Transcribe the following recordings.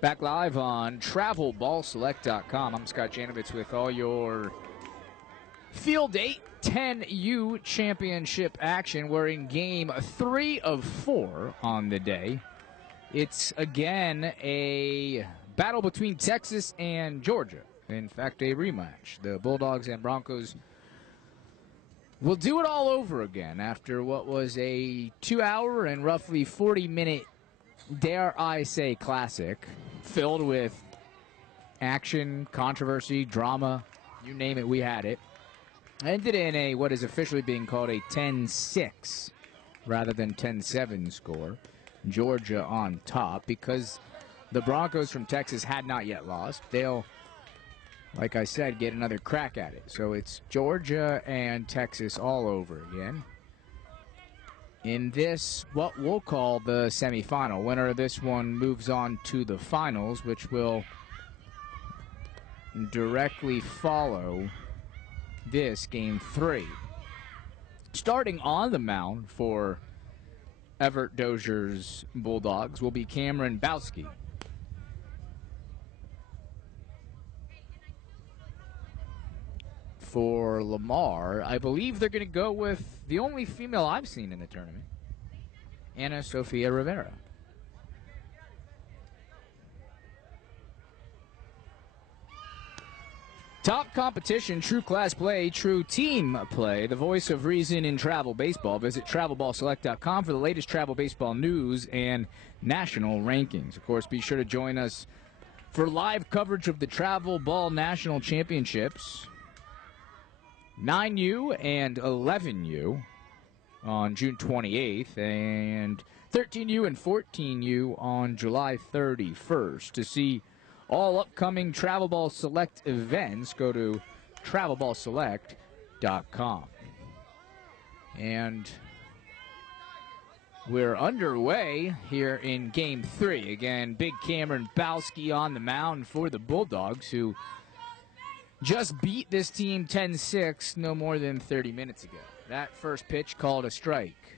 Back live on TRAVELBALLSELECT.com. I'm Scott Janovitz with all your Field 8 10U championship action. We're in game 3 of 4 on the day. It's again a battle between Texas and Georgia. In fact, a rematch. The Bulldogs and Broncos will do it all over again after what was a 2-hour and roughly 40-minute, dare I say, classic, filled with action, controversy, drama, you name it, we had it. Ended in a what is officially being called a 10-6 rather than 10-7 score. Georgia on top because the Broncos from Texas had not yet lost. They'll, like I said, get another crack at it. So it's Georgia and Texas all over again. In this, what we'll call the semifinal. Winner of this one moves on to the finals, which will directly follow this game 3. Starting on the mound for Everett Dozier's Bulldogs will be Cameron Bowski. For Lamar, I believe they're going to go with the only female I've seen in the tournament, Ana Sofia Rivera. Top competition, true class play, true team play, the voice of reason in travel baseball. Visit TRAVELBALLSELECT.com for the latest travel baseball news and national rankings. Of course, be sure to join us for live coverage of the Travel Ball National Championships, 9U and 11U on June 28th, and 13U and 14U on July 31st. To see all upcoming Travel Ball Select events, go to TRAVELBALLSELECT.com. And we're underway here in Game 3. Again, big Cameron Bowski on the mound for the Bulldogs, who just beat this team 10-6 no more than 30 minutes ago. That first pitch called a strike.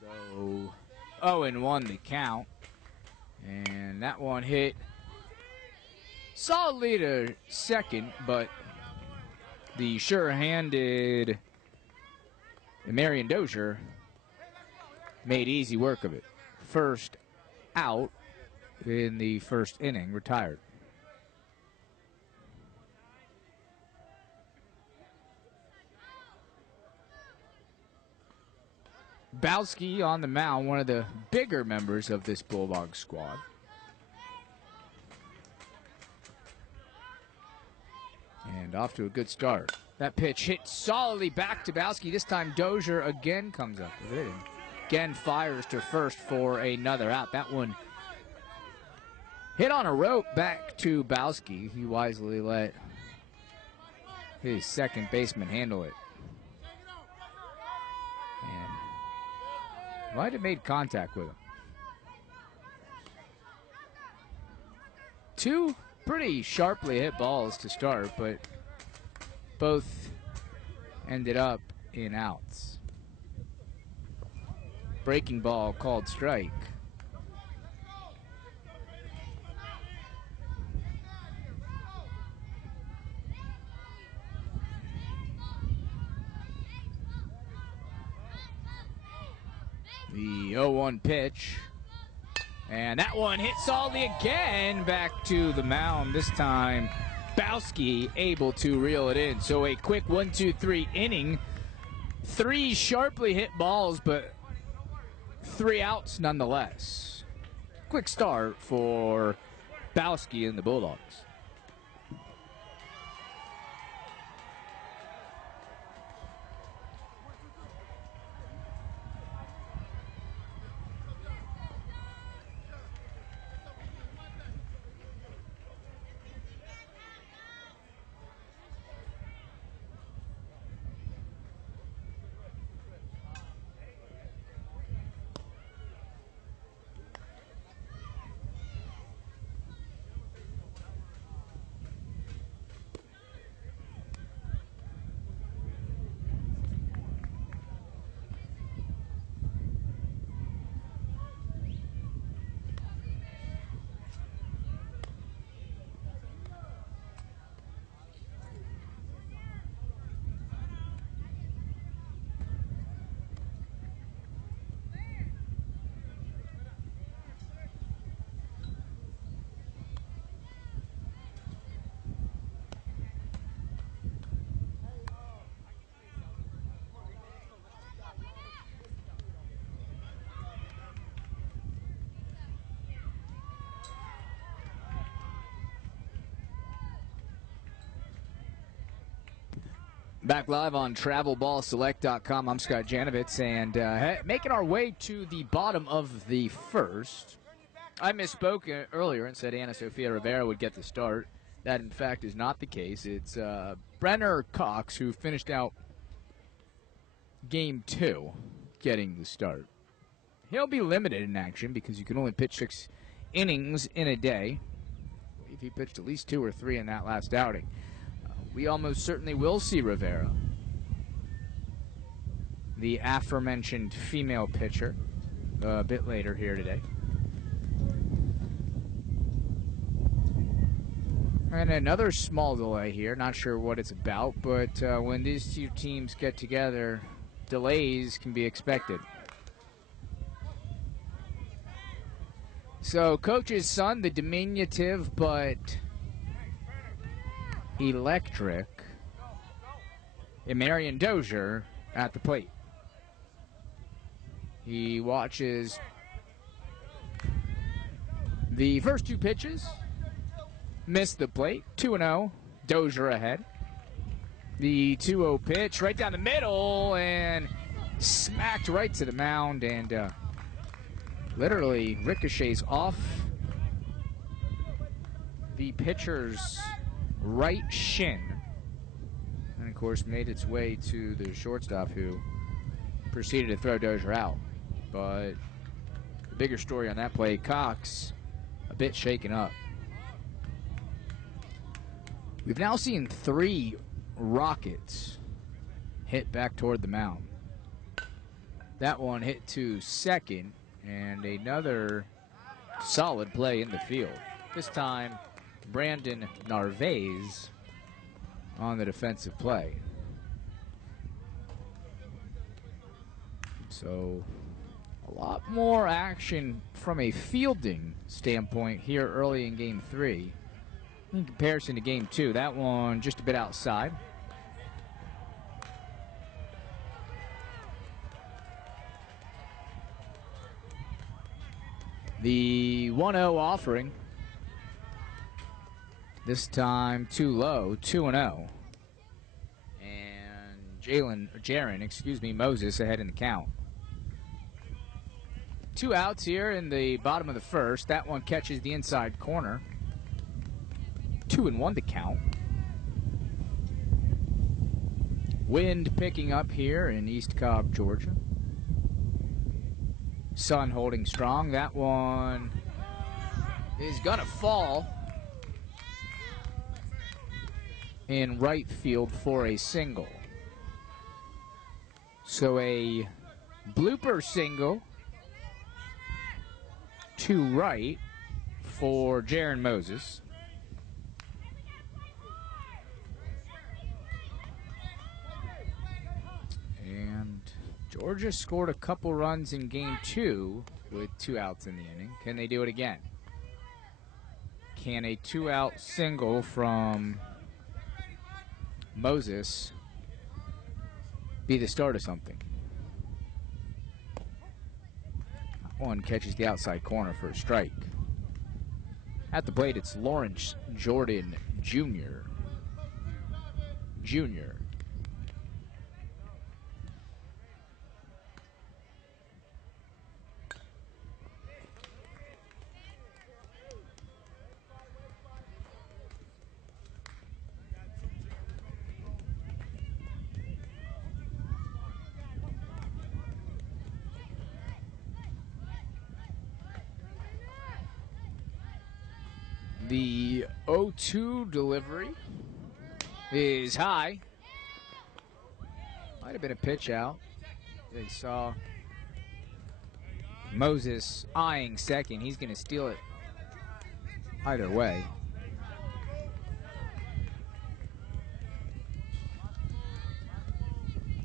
So 0-1 the count. And that one hit solidly to second, but the sure-handed Marion Dozier made easy work of it. First out in the first inning, retired. Bowski on the mound, one of the bigger members of this Bulldog squad. And off to a good start. That pitch hit solidly back to Bowski. This time Dozier again comes up with it. Again fires to first for another out. That one hit on a rope back to Bowski. He wisely let his second baseman handle it. And might have made contact with him. Two pretty sharply hit balls to start, but both ended up in outs. Breaking ball called strike. The 0-1 pitch. And that one hit solidly again back to the mound. This time, Bowski able to reel it in. So a quick 1-2-3 inning. 3 sharply hit balls, but 3 outs nonetheless. Quick start for Bowski and the Bulldogs. Back live on TravelBallSelect.com. I'm Scott Janovitz, and making our way to the bottom of the first. I misspoke earlier and said Ana Sofia Rivera would get the start. That, in fact, is not the case. It's Brenner Cox, who finished out Game 2, getting the start. He'll be limited in action because you can only pitch 6 innings in a day. I believe he pitched at least 2 or 3 in that last outing. We almost certainly will see Rivera, the aforementioned female pitcher, a bit later here today. And another small delay here. Not sure what it's about, but when these two teams get together, delays can be expected. So, coach's son, the diminutive but electric Marion Dozier at the plate. He watches the first 2 pitches, missed the plate, 2-0, Dozier ahead. The 2-0 pitch right down the middle and smacked right to the mound and literally ricochets off the pitcher's right shin, and of course made its way to the shortstop, who proceeded to throw Dozier out. But the bigger story on that play, Cox a bit shaken up. We've now seen 3 rockets hit back toward the mound. That one hit to second, and another solid play in the field. This time Brandon Narvaez on the defensive play. So a lot more action from a fielding standpoint here early in Game 3 in comparison to Game 2. That one just a bit outside. The 1-0 offering. This time too low, 2-0. And Jaron Moses ahead in the count. 2 outs here in the bottom of the first. That one catches the inside corner. 2-1 to count. Wind picking up here in East Cobb, Georgia. Sun holding strong. That one is gonna fall in right field for a single. So a blooper single to right for Jaron Moses. And Georgia scored a couple runs in Game 2 with 2 outs in the inning. Can they do it again? Can a 2-out single from Moses be the start of something? One catches the outside corner for a strike. At the plate, it's Lawrence Jordan Jr. The 0-2 delivery is high. Might have been a pitch out. They saw Moses eyeing second. He's going to steal it either way.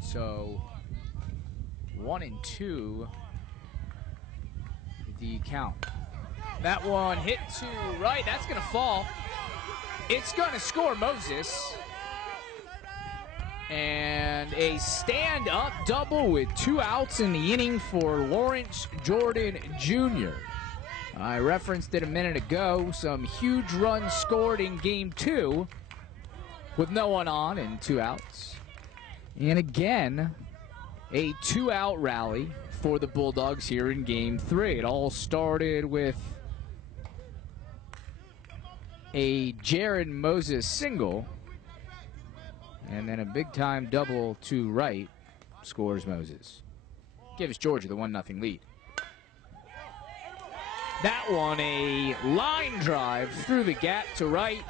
So 1-2 the count. That one hit to right. That's going to fall. It's going to score Moses. And a stand-up double with 2 outs in the inning for Lawrence Jordan Jr. I referenced it a minute ago. Some huge runs scored in Game 2 with no one on and 2 outs. And again, a two-out rally for the Bulldogs here in Game 3. It all started with a Jared Moses single, and then a big-time double to right scores Moses. Gives Georgia the 1-0 lead. That one, a line drive through the gap to right,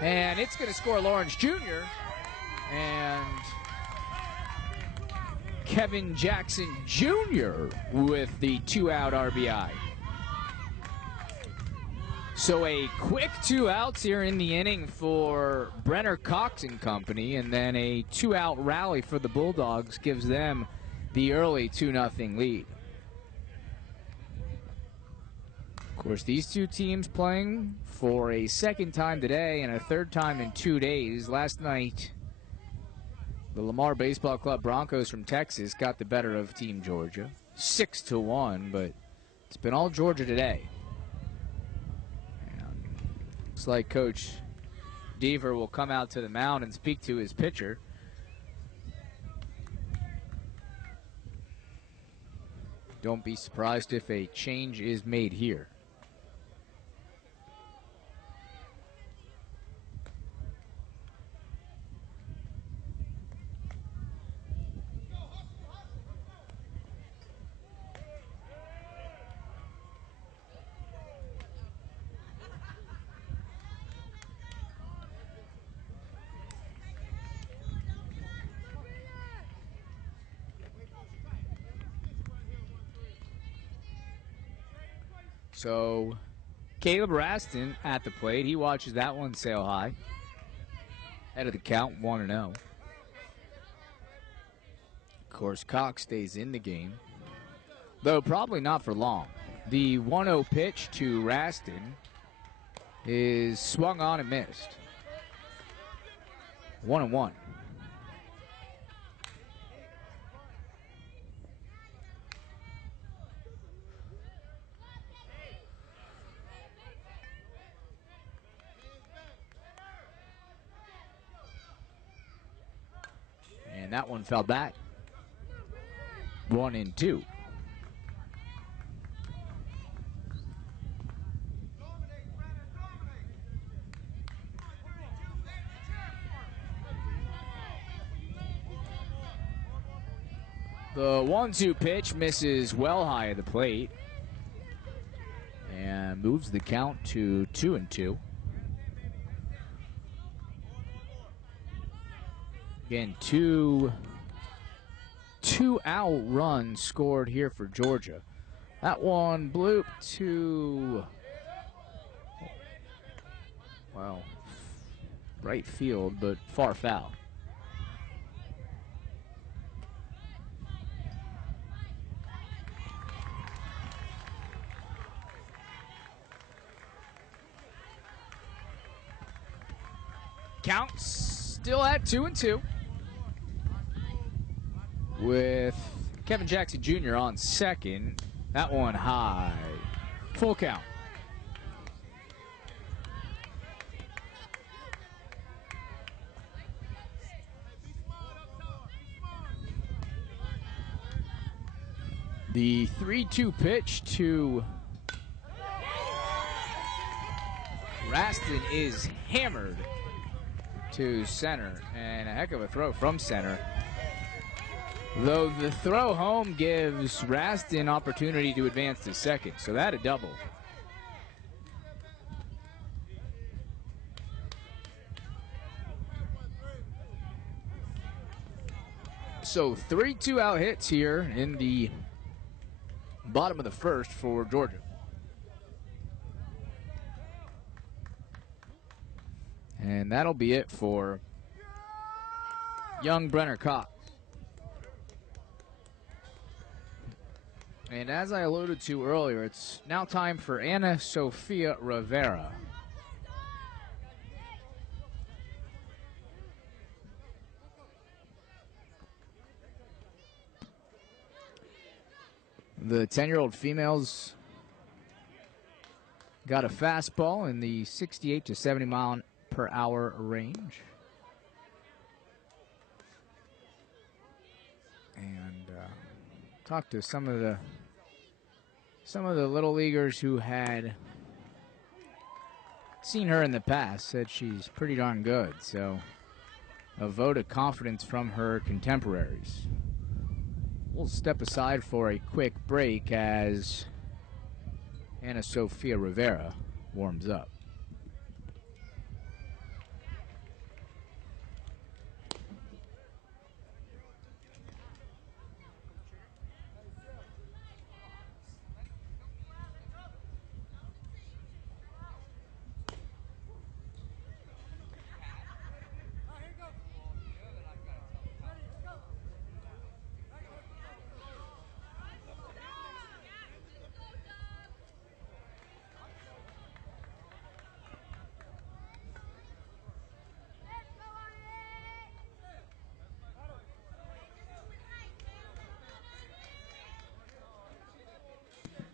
and it's going to score Lawrence Jr., and Kevin Jackson Jr. with the two-out RBI. So a quick two outs here in the inning for Brenner Cox and company, and then a two-out rally for the Bulldogs gives them the early 2-0 lead. Of course, these two teams playing for a second time today and a third time in 2 days. Last night, the Lamar Baseball Club Broncos from Texas got the better of Team Georgia, 6-1, but it's been all Georgia today. And looks like Coach Deaver will come out to the mound and speak to his pitcher. Don't be surprised if a change is made here. So, Caleb Raston at the plate. He watches that one sail high. Head of the count, 1-0. Of course, Cox stays in the game, though probably not for long. The 1-0 pitch to Raston is swung on and missed. 1-1. And that one fell back. 1-2. The 1-2 pitch misses well high at the plate and moves the count to 2-2. Again, two-out runs scored here for Georgia. That one blooped to, well, right field, but far foul. Counts still at 2-2. With Kevin Jackson Jr. on second. That one high. Full count. The 3-2 pitch to Raston is hammered to center, and a heck of a throw from center. Though the throw home gives Raston opportunity to advance to second, so that a double. So 3 two-out hits here in the bottom of the first for Georgia. And that'll be it for young Brenner Cox. And as I alluded to earlier, it's now time for Ana Sofia Rivera. The 10-year-old females got a fastball in the 68 to 70 mile per hour range. talked to some of the little leaguers who had seen her in the past, said she's pretty darn good. So a vote of confidence from her contemporaries. We'll step aside for a quick break as Ana Sofia Rivera warms up.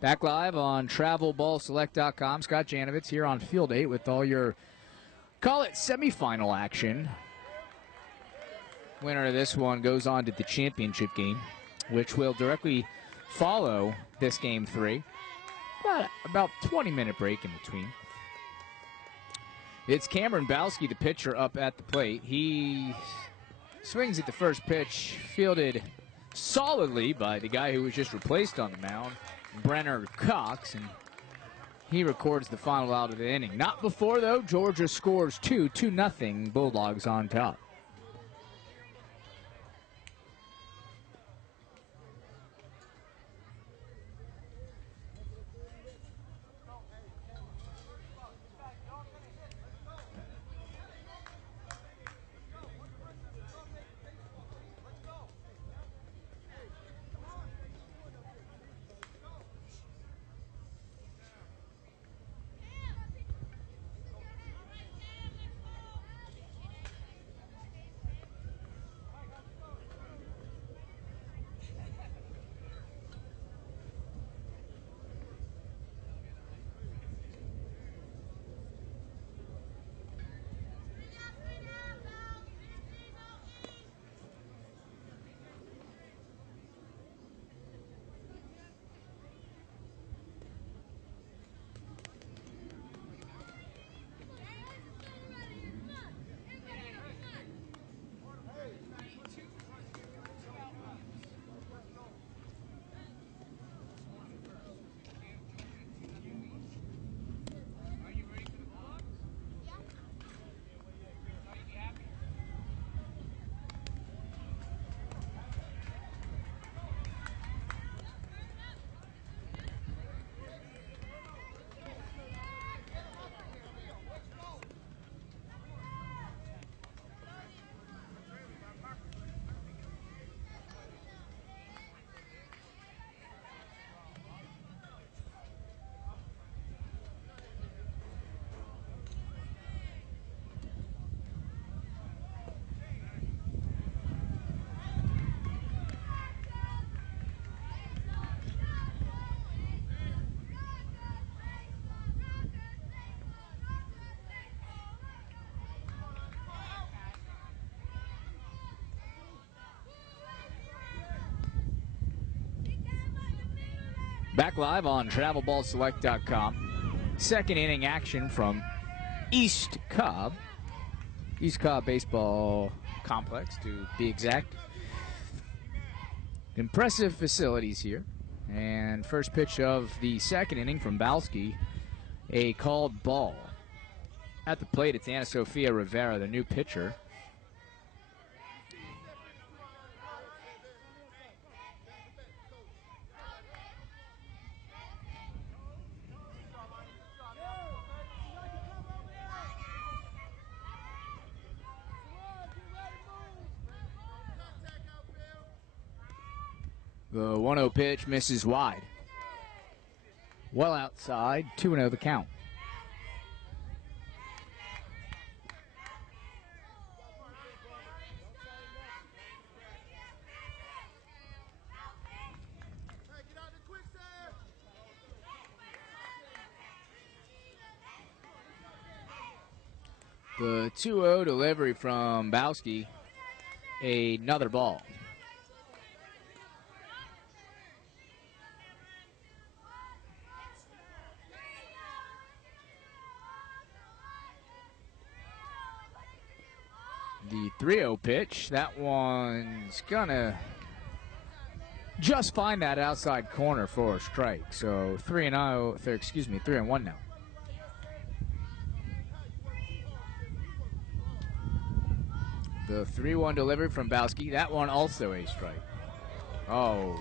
Back live on TravelBallSelect.com. Scott Janovitz here on Field 8 with all your, call it, semifinal action. Winner of this one goes on to the championship game, which will directly follow this Game 3. About 20-minute break in between. It's Cameron Bowski, the pitcher, up at the plate. He swings at the first pitch, fielded solidly by the guy who was just replaced on the mound, Brenner Cox, and he records the final out of the inning. Not before, though, Georgia scores 2-0, Bulldogs on top. Back live on TravelBallSelect.com. Second inning action from East Cobb. East Cobb Baseball Complex, to be exact. Impressive facilities here. And first pitch of the second inning from Bowski, a called ball. At the plate, it's Ana Sofia Rivera, the new pitcher. The 1-0 pitch misses wide. Well outside, 2-0 the count. The 2-0 delivery from Bowski, another ball. 3-0 pitch. That one's gonna just find that outside corner for a strike. So 3-0, excuse me, 3-1 now. The 3-1 delivery from Bowski. That one also a strike. Oh.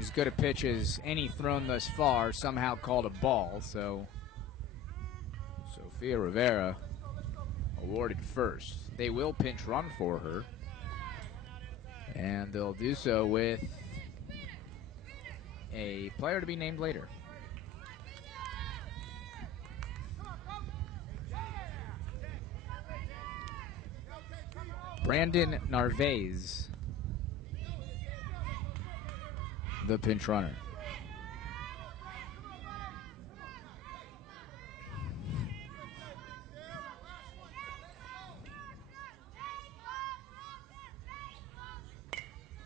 As good a pitch as any thrown thus far, somehow called a ball. So Sofia Rivera awarded first. They will pinch run for her. And they'll do so with a player to be named later. Brandon Narvaez, the pinch runner.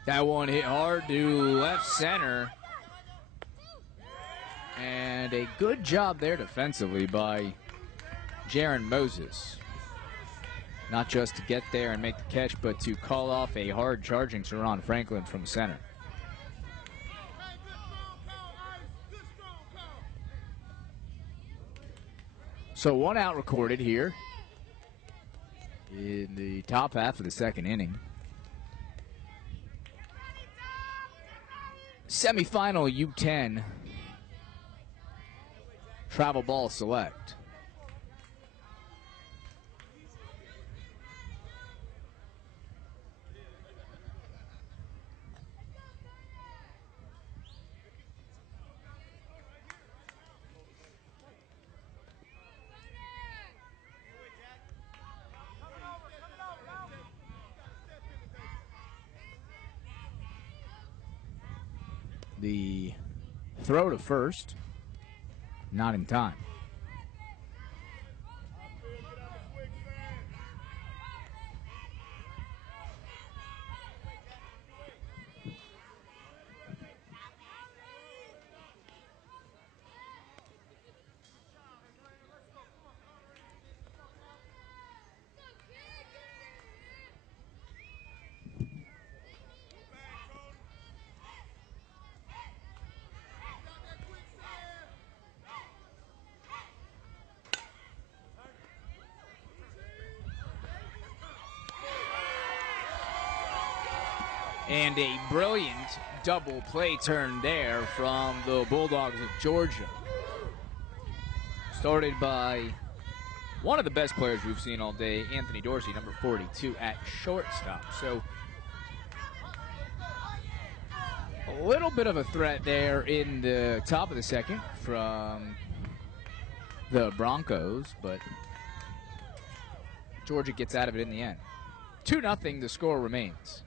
That one hit hard to left center. And a good job there defensively by Jaron Moses. Not just to get there and make the catch, but to call off a hard charging Saron Franklin from center. So 1 out recorded here in the top half of the second inning. Semifinal U10 Travel Ball Select. The throw to first, not in time. And a brilliant double play turn there from the Bulldogs of Georgia. Started by one of the best players we've seen all day, Anthony Dorsey, number 42 at shortstop. So a little bit of a threat there in the top of the second from the Broncos, but Georgia gets out of it in the end. 2-0, the score remains.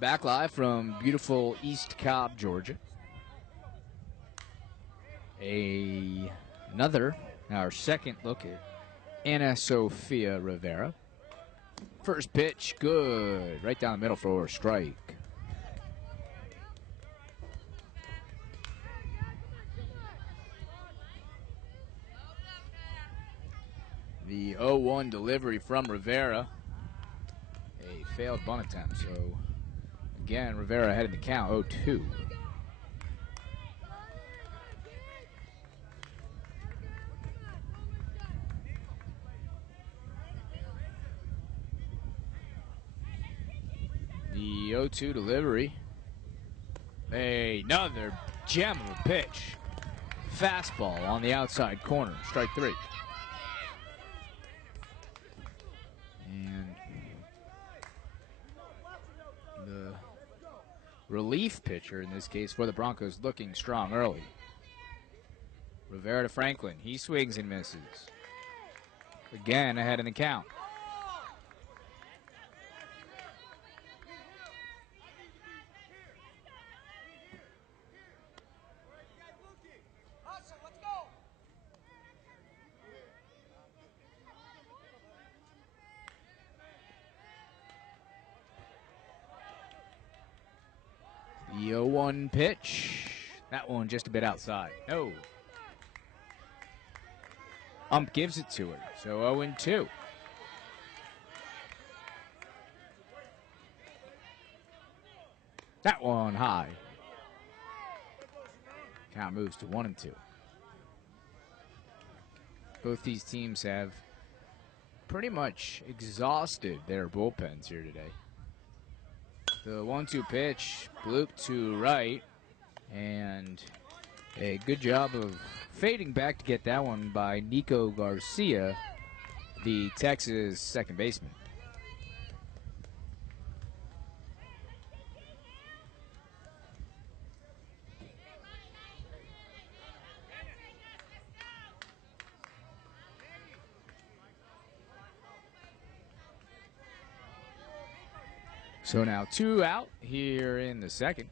Back live from beautiful East Cobb, Georgia. Our second look at Anna Sofia Rivera. First pitch, good. Right down the middle for a strike. The 0-1 delivery from Rivera. A failed bunt attempt, so again, Rivera ahead in the count, 0-2. 0-2 delivery. Another gem of a pitch. Fastball on the outside corner. Strike 3. And the relief pitcher in this case for the Broncos looking strong early. Rivera to Franklin. He swings and misses. Again ahead in the count. The 0-1 pitch. That one just a bit outside. No. Ump gives it to her. So 0-2. That one high. Count moves to 1-2. Both these teams have pretty much exhausted their bullpens here today. The 1-2 pitch, bloop to right, and a good job of fading back to get that one by Nico Garcia, the Texas second baseman. So now 2 out here in the second.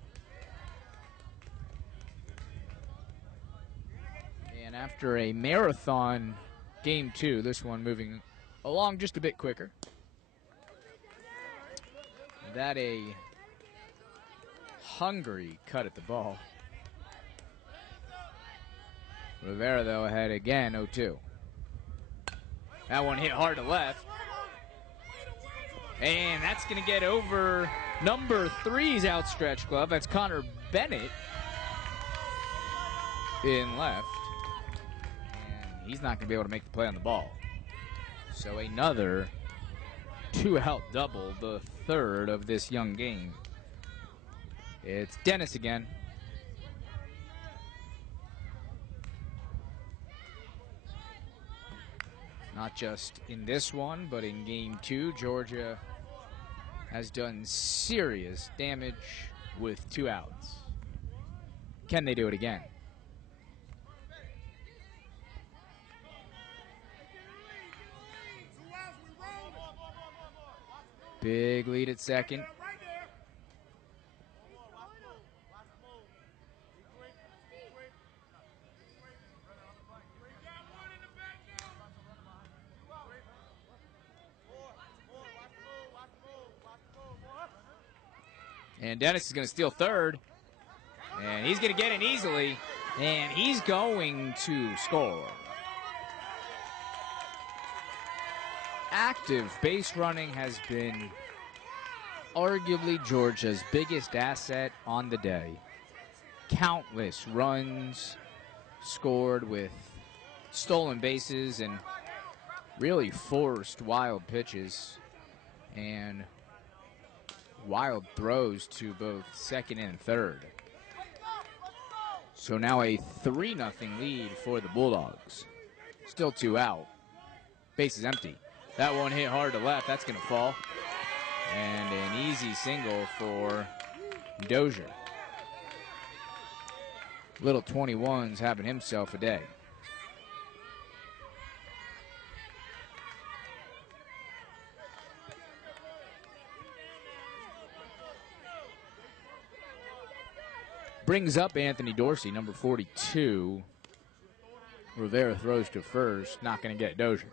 And after a marathon game 2, this one moving along just a bit quicker. That a hungry cut at the ball. Rivera, though, ahead again, 0-2. That one hit hard to left. And that's going to get over number 3's outstretched glove. That's Connor Bennett in left. And he's not going to be able to make the play on the ball. So another 2-out double, the third of this young game. It's Dennis again. Not just in this one, but in game 2, Georgia has done serious damage with 2 outs. Can they do it again? Big lead at second. And Dennis is going to steal third. And he's going to get it easily. And he's going to score. Active base running has been arguably Georgia's biggest asset on the day. Countless runs scored with stolen bases and really forced wild pitches and wild throws to both second and third. So now a 3-0 lead for the Bulldogs. Still 2 out. Base is empty. That one hit hard to left. That's going to fall. And an easy single for Dozier. Little 21's having himself a day. Brings up Anthony Dorsey, number 42. Rivera throws to first. Not going to get Dozier.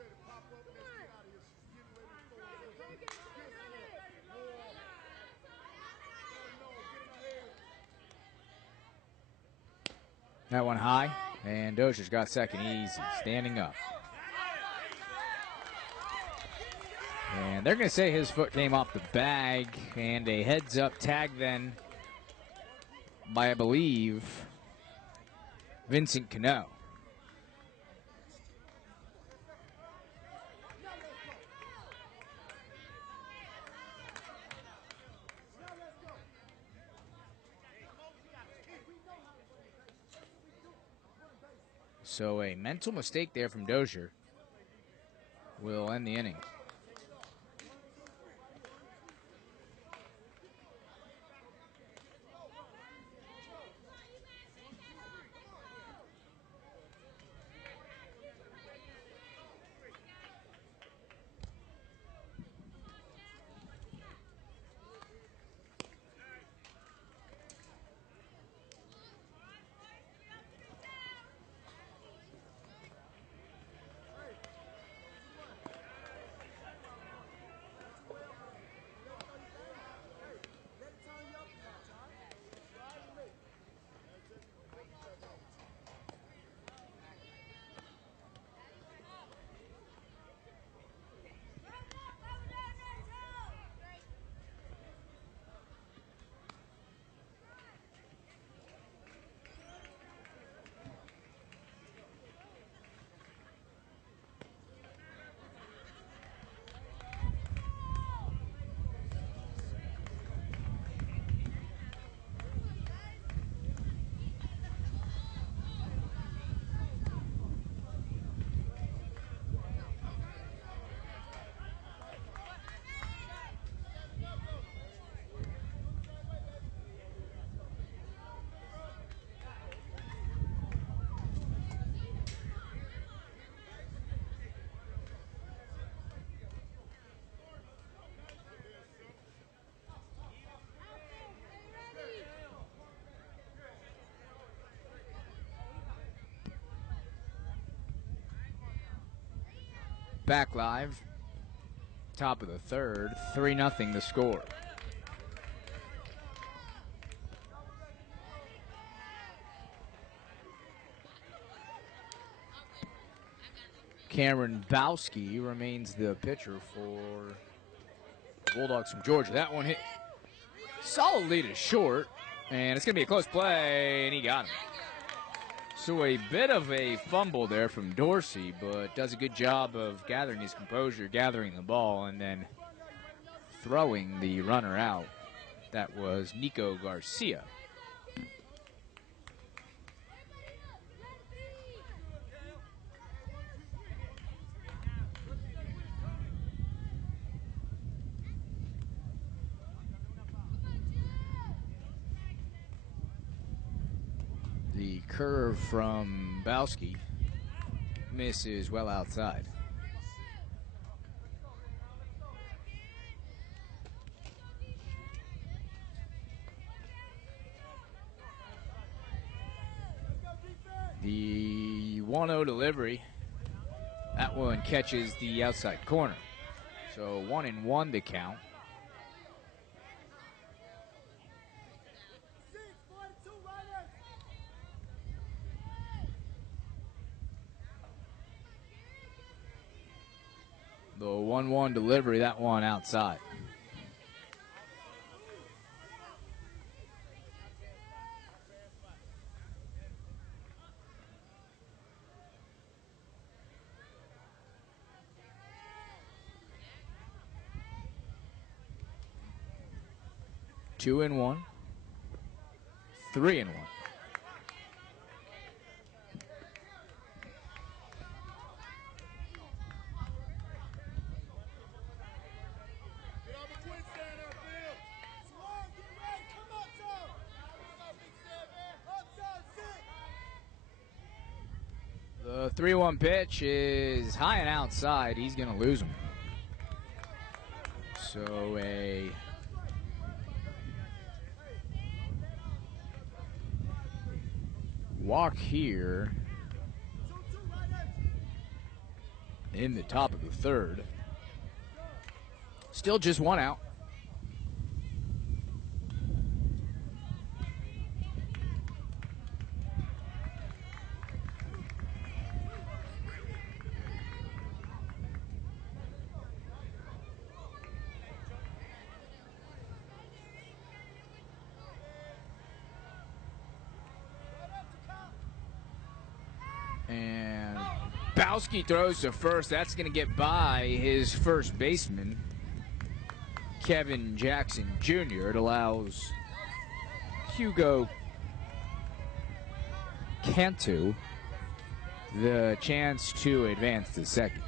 That one high, and Dozier's got second easy, standing up. And they're going to say his foot came off the bag, and a heads-up tag then by, I believe, Vincent Cano. So a mental mistake there from Dozier will end the inning. Back live, top of the third, 3-0 the score. Cameron Bowski remains the pitcher for Bulldogs from Georgia. That one hit solidly to short, and it's going to be a close play, and he got him. So a bit of a fumble there from Dorsey, but does a good job of gathering his composure, gathering the ball, and then throwing the runner out. That was Nico Garcia. The curve from Bowski misses well outside. The 1-0 delivery, that one catches the outside corner. So 1-1 the count. The 1-1 delivery, that one outside. Two and one, 3-1. The 3-1 pitch is high and outside. He's going to lose him. So a walk here in the top of the third. Still just one out. And Bowski throws to first. That's going to get by his first baseman, Kevin Jackson Jr. It allows Hugo Cantu the chance to advance to second.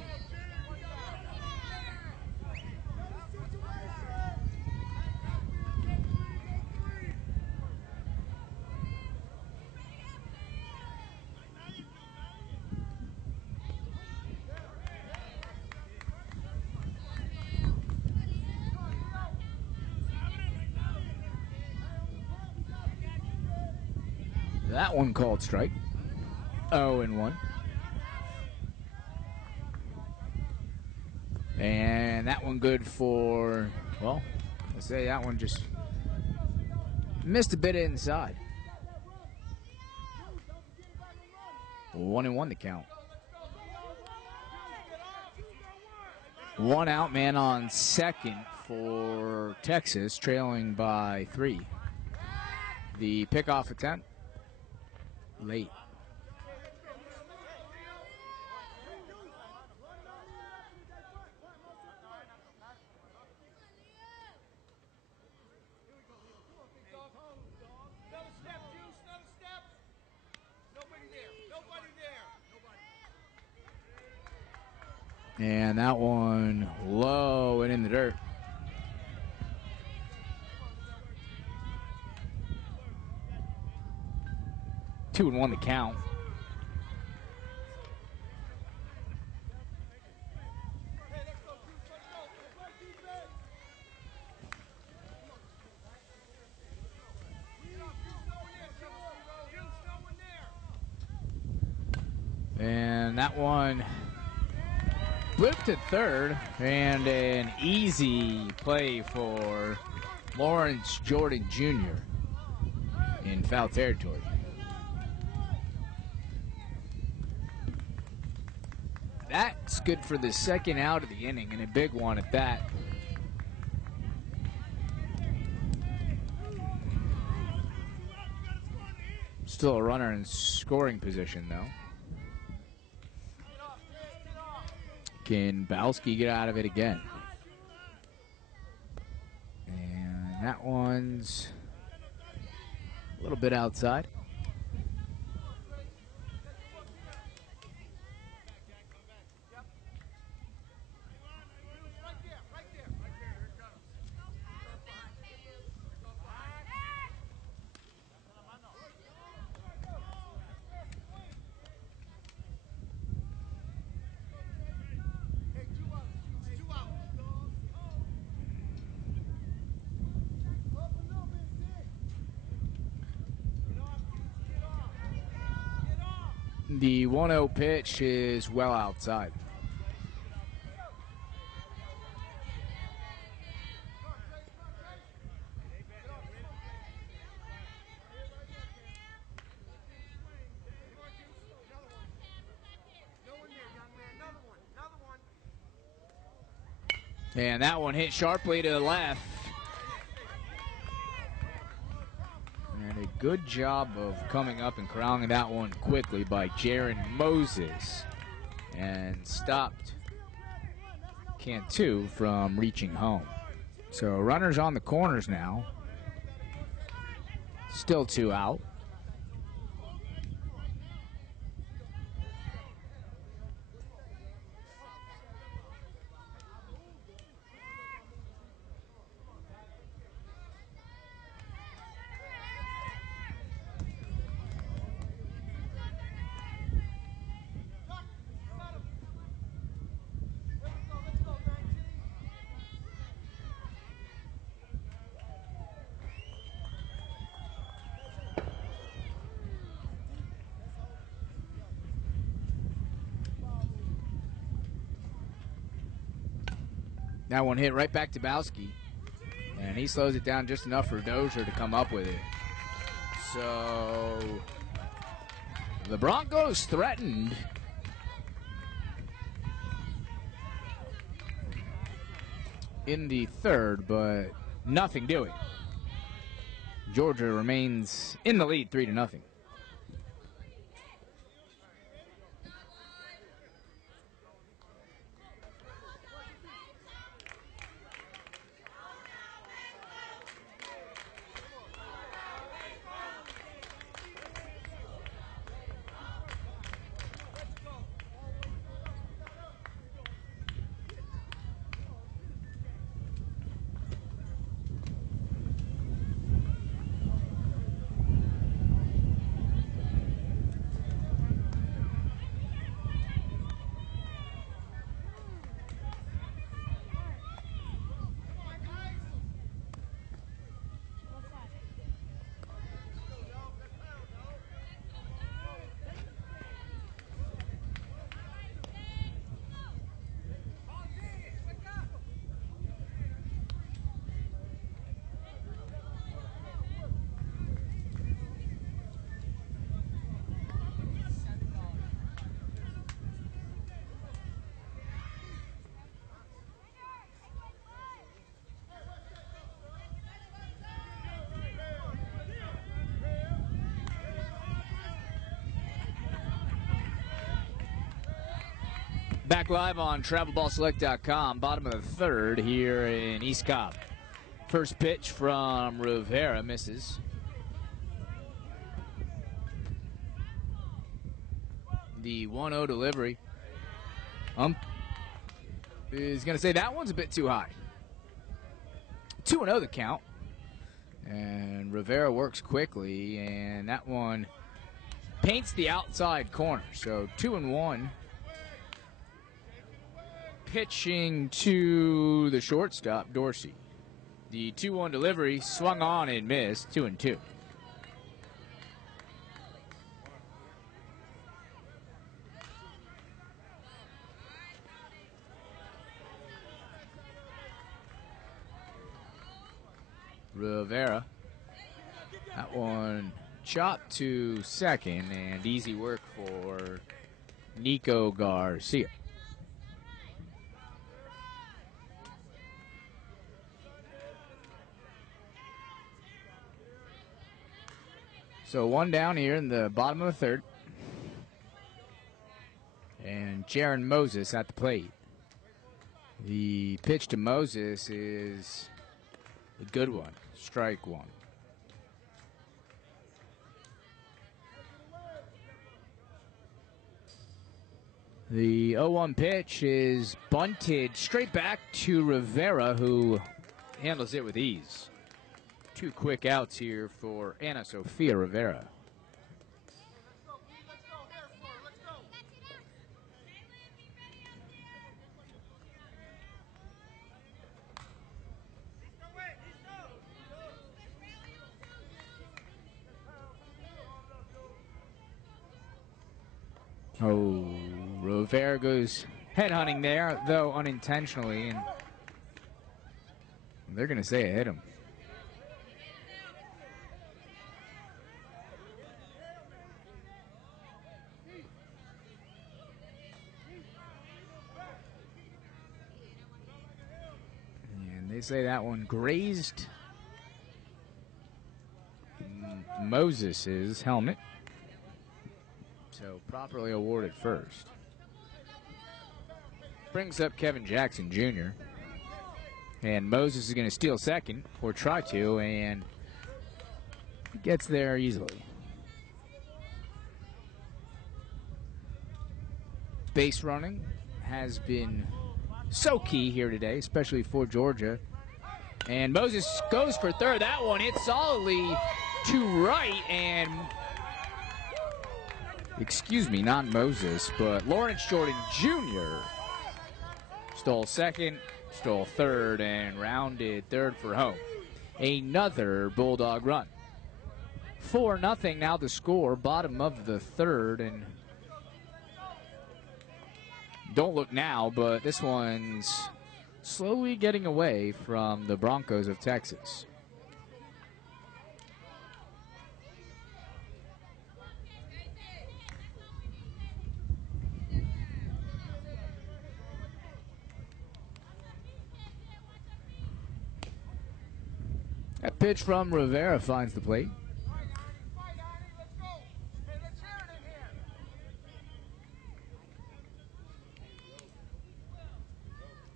That one called strike. 0-1. And that one good for, well, I'll say that one just missed a bit inside. 1-1 to count. One out, man on second for Texas, trailing by 3. The pickoff attempt, late. And that one low and in the dirt. Two and one to count. And that one flipped to third, and an easy play for Lawrence Jordan Jr. in foul territory. That's good for the second out of the inning, and a big one at that. Still a runner in scoring position, though. Can Bowski get out of it again? And that one's a little bit outside. The 1-0 pitch is well outside. And that one hit sharply to the left. And a good job of coming up and corralling that one quickly by Jaron Moses. And stopped Cantu from reaching home. So runners on the corners now. Still 2 out. That one hit right back to Bowski, and he slows it down just enough for Dozier to come up with it. So the Broncos threatened. In the third, but nothing doing. Georgia remains in the lead 3-0. Back live on TRAVELBALLSELECT.com, bottom of the third here in East Cobb. First pitch from Rivera misses. The 1-0 delivery. Is going to say that one's a bit too high. 2-0 the count. And Rivera works quickly, and that one paints the outside corner. So 2-1. Pitching to the shortstop, Dorsey. The 2-1 delivery swung on and missed. 2-2. Rivera. That one chopped to second, and easy work for Nico Garcia. So one down here in the bottom of the third. And Jaron Moses at the plate. The pitch to Moses is a good one. Strike one. The 0-1 pitch is bunted straight back to Rivera, who handles it with ease. 2 quick outs here for Ana Sofia Rivera. Oh, Rivera goes headhunting there, though unintentionally, and they're going to say it hit him. And they say that one grazed Moses's helmet. So properly awarded first. Brings up Kevin Jackson Jr. And Moses is going to steal second, or try to, and gets there easily. Base running has been so key here today, especially for Georgia. And Moses goes for third. That one hit solidly to right, and excuse me, not Moses, but Lawrence Jordan Jr. stole second, stole third, and rounded third for home. Another Bulldog run. 4-0 now the score, bottom of the third, and don't look now, but this one's slowly getting away from the Broncos of Texas. That pitch from Rivera finds the plate.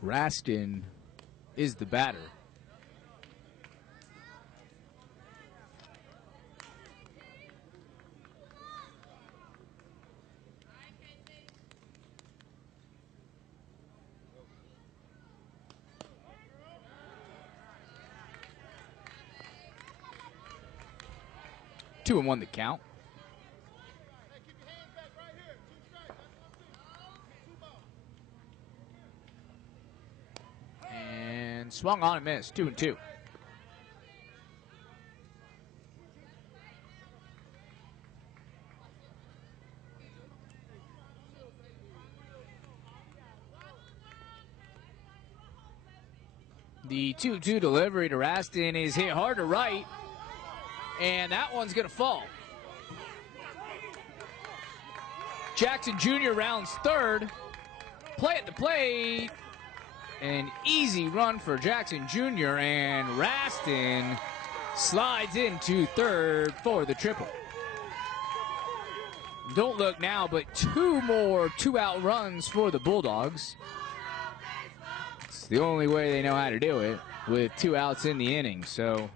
Rastin is the batter. Two and one the count. And swung on and missed. 2-2. The 2-2 delivery to Rastin is hit hard to right. And that one's going to fall. Jackson Jr. rounds third. Play at the plate. An easy run for Jackson Jr. And Rastin slides into third for the triple. Don't look now, but 2 more 2-out runs for the Bulldogs. It's the only way they know how to do it, with 2 outs in the inning. So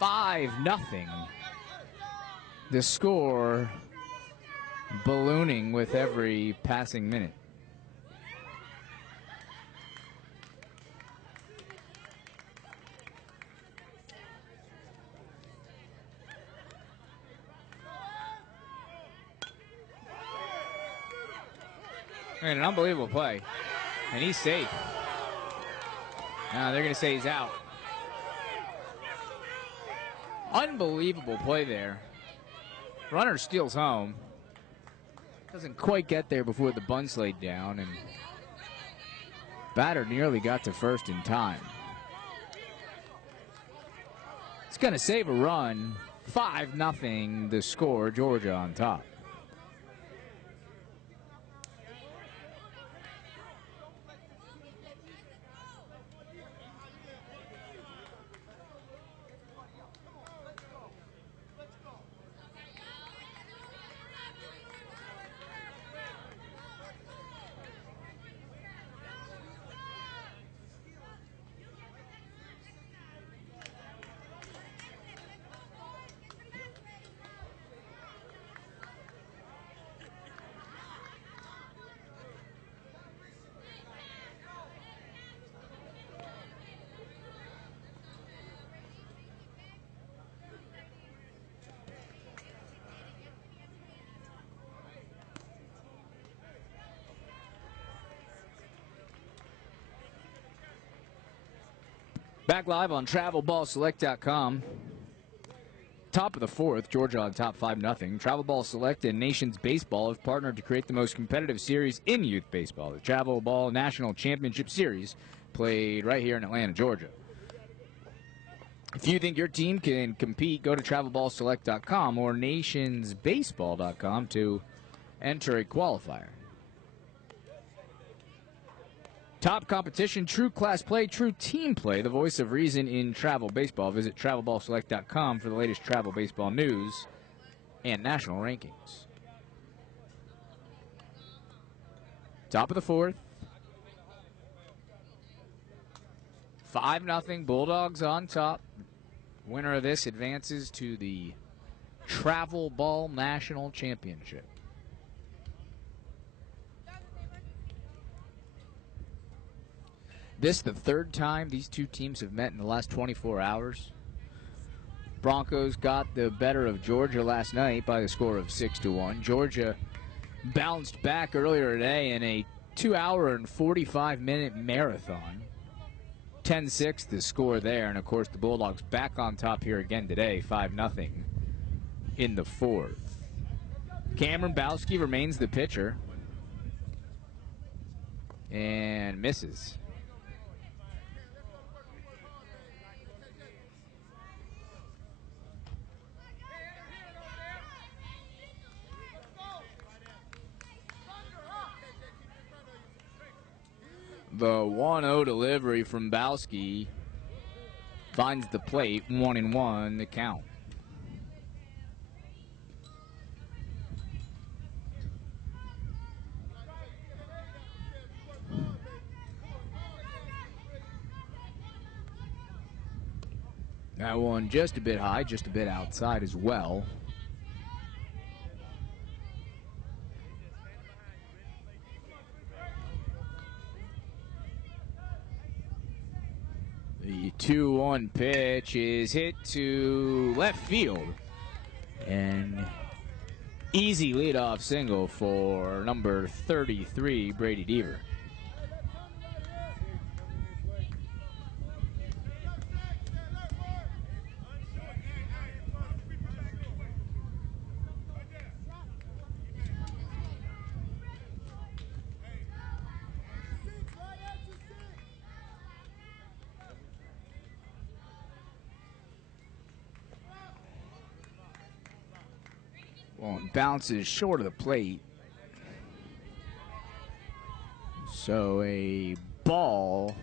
5-0. The score ballooning with every passing minute. And an unbelievable play. And he's safe. Now they're going to say he's out. Unbelievable play there. Runner steals home. Doesn't quite get there before the bunt's laid down. And batter nearly got to first in time. It's going to save a run. 5-0 the score. Georgia on top. Back live on TravelBallSelect.com. Top of the 4th, Georgia on top 5-0. Travel Ball Select and Nations Baseball have partnered to create the most competitive series in youth baseball, the Travel Ball National Championship Series, played right here in Atlanta, Georgia. If you think your team can compete, go to TravelBallSelect.com or NationsBaseball.com to enter a qualifier. Top competition, true class play, true team play, the voice of reason in travel baseball. Visit TravelBallSelect.com for the latest travel baseball news and national rankings. Top of the 4th. 5-0 Bulldogs on top. Winner of this advances to the Travel Ball National Championship. This is the 3rd time these two teams have met in the last 24 hours. Broncos got the better of Georgia last night by the score of 6-1. Georgia bounced back earlier today in a 2-hour and 45-minute marathon. 10-6 the score there, and of course the Bulldogs back on top here again today, 5-0 in the 4th. Cameron Bowski remains the pitcher and misses. The 1-0 delivery from Bowski finds the plate, 1-1 the count. That one just a bit high, just a bit outside as well. The 2-1 pitch is hit to left field. And easy leadoff single for number 33, Brady Deaver. One bounces short of the plate. So a ball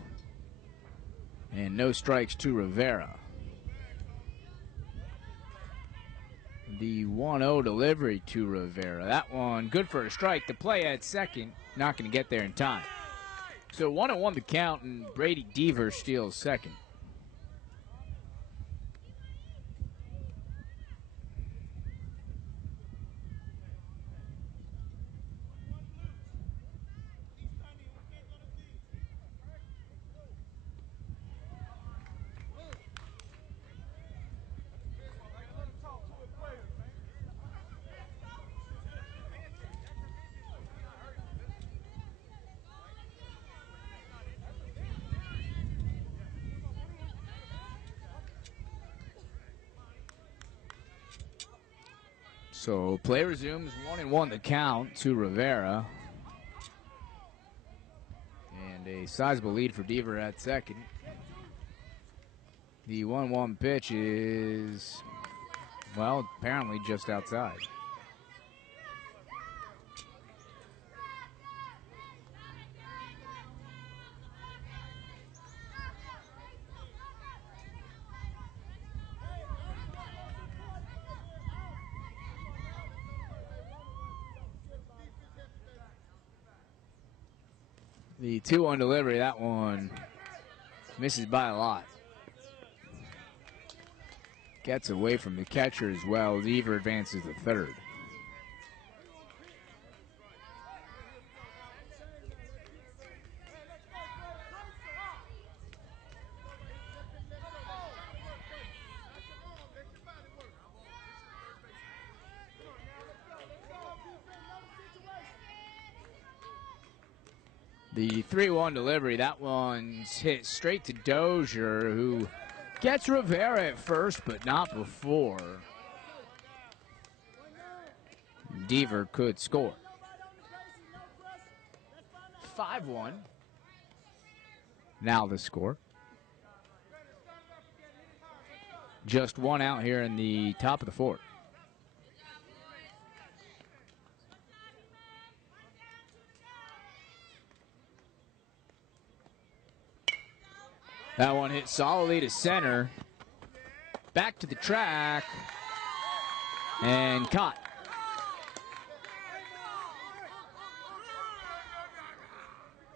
and no strikes to Rivera. The 1-0 delivery to Rivera. That one good for a strike. The play at second, not going to get there in time. So 1-1 the count, and Brady Deaver steals second. So play resumes, 1-1 the count to Rivera. And a sizable lead for Deaver at second. The 1-1 pitch is, well, apparently just outside. The 2-1 delivery, that one misses by a lot. Gets away from the catcher as well. Deaver advances to third. The 3-1 delivery, that one's hit straight to Dozier, who gets Rivera at first, but not before Deaver could score. 5-1. Now the score. Just one out here in the top of the fourth. That one hit solidly to center. Back to the track. And caught.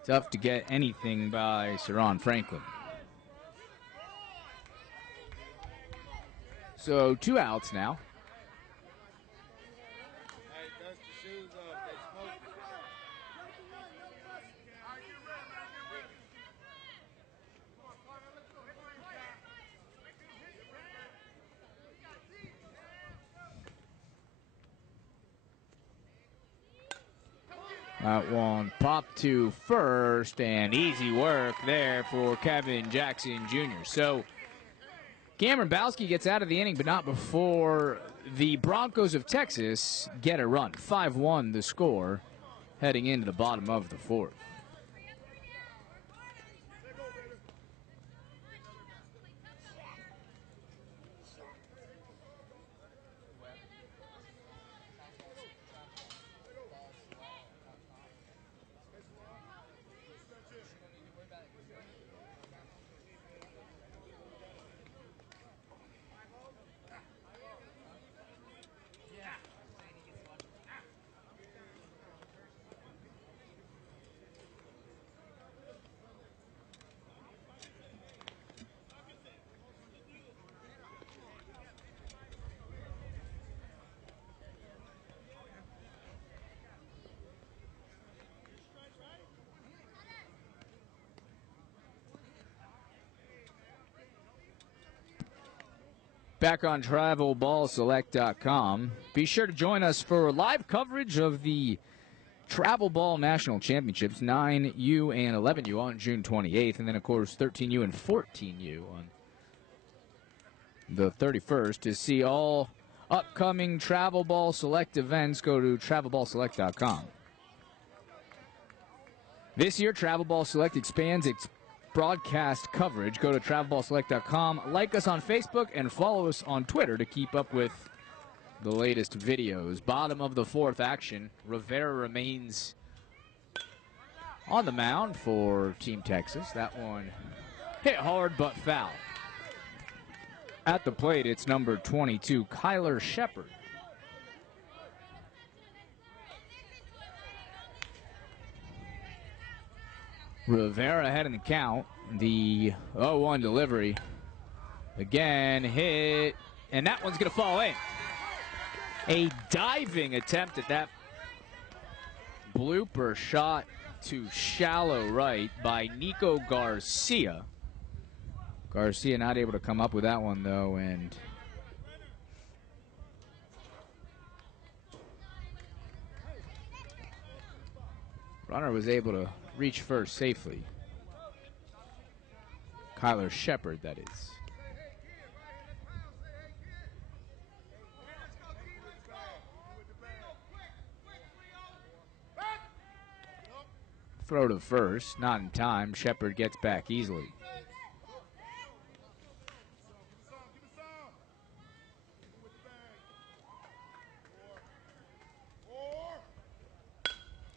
Tough to get anything by Saron Franklin. So 2 outs now. That one popped to first, and easy work there for Kevin Jackson Jr. So Cameron Bowski gets out of the inning, but not before the Broncos of Texas get a run. 5-1 the score heading into the bottom of the fourth. Back on TravelBallSelect.com. Be sure to join us for live coverage of the Travel Ball National Championships, 9U and 11U on June 28th, and then, of course, 13U and 14U on the 31st. To see all upcoming Travel Ball Select events, go to TravelBallSelect.com. This year, Travel Ball Select expands its broadcast coverage. Go to TravelBallSelect.com, like us on Facebook, and follow us on Twitter to keep up with the latest videos. Bottom of the fourth action. Rivera remains on the mound for Team Texas. That one hit hard but foul. At the plate, it's number 22, Kyler Shepard. Rivera ahead in the count. The 0-1 delivery. Again, hit. And that one's going to fall in. A diving attempt at that blooper shot to shallow right by Nico Garcia. Garcia not able to come up with that one, though, and runner was able to reach first safely. Kyler Shepard, that is. Throw to first, not in time. Shepard gets back easily.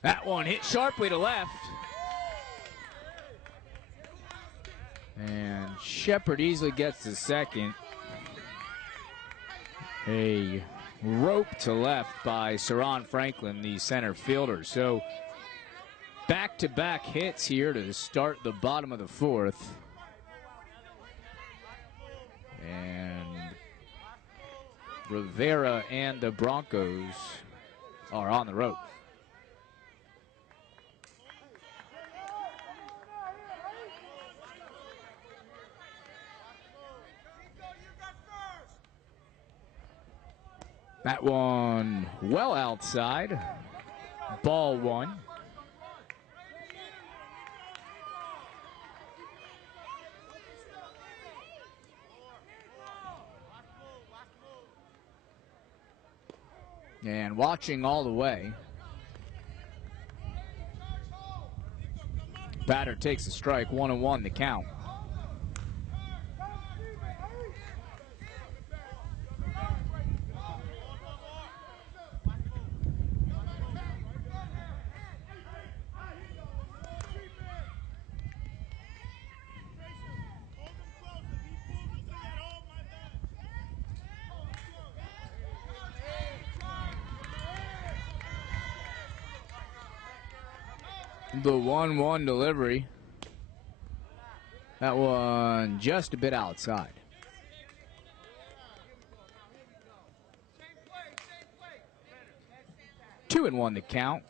That one hit sharply to left. And Shepard easily gets to second. A rope to left by Saron Franklin, the center fielder. So back-to-back hits here to start the bottom of the fourth. And Rivera and the Broncos are on the ropes. That one well outside. Ball one. And watching all the way. Batter takes a strike, 1-1 the count. The 1-1 delivery. That one just a bit outside. Two and one the count.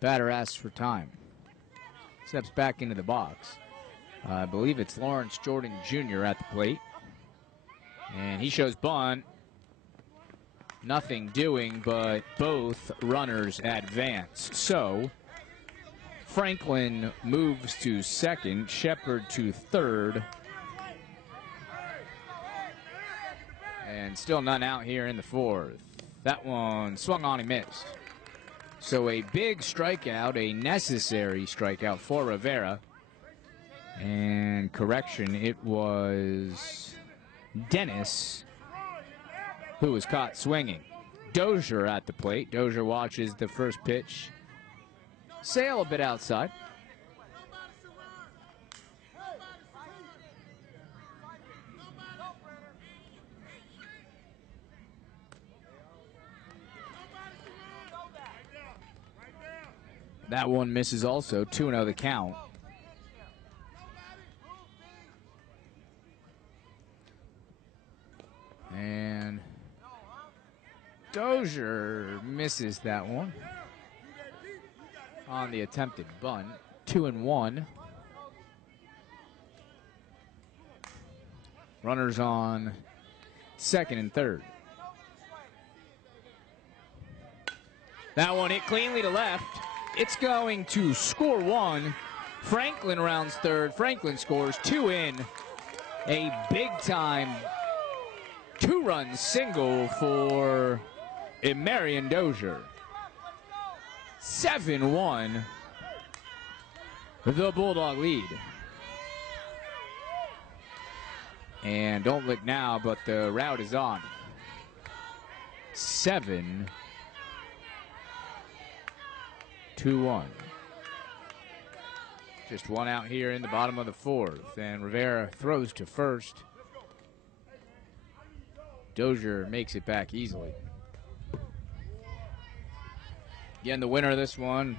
Batter asks for time. Steps back into the box. I believe it's Lawrence Jordan Jr. at the plate. And he shows bunt. Nothing doing, but both runners advance. So Franklin moves to second, Shepard to third. And still none out here in the fourth. That one swung on and missed. So a big strikeout, a necessary strikeout for Rivera. And correction, it was Dennis who was caught swinging. Dozier at the plate. Dozier watches the first pitch sail a bit outside. That one misses also. 2-0 the count. And Dozier misses that one on the attempted bunt. 2-1. Runners on second and third. That one hit cleanly to left. It's going to score one. Franklin rounds third. Franklin scores. 2 in. A big-time two-run single for Marion Dozier. 7-1. The Bulldog lead. And don't look now, but the route is on. 7-2-1. Just one out here in the bottom of the fourth. And Rivera throws to first. Dozier makes it back easily. Again, the winner of this one,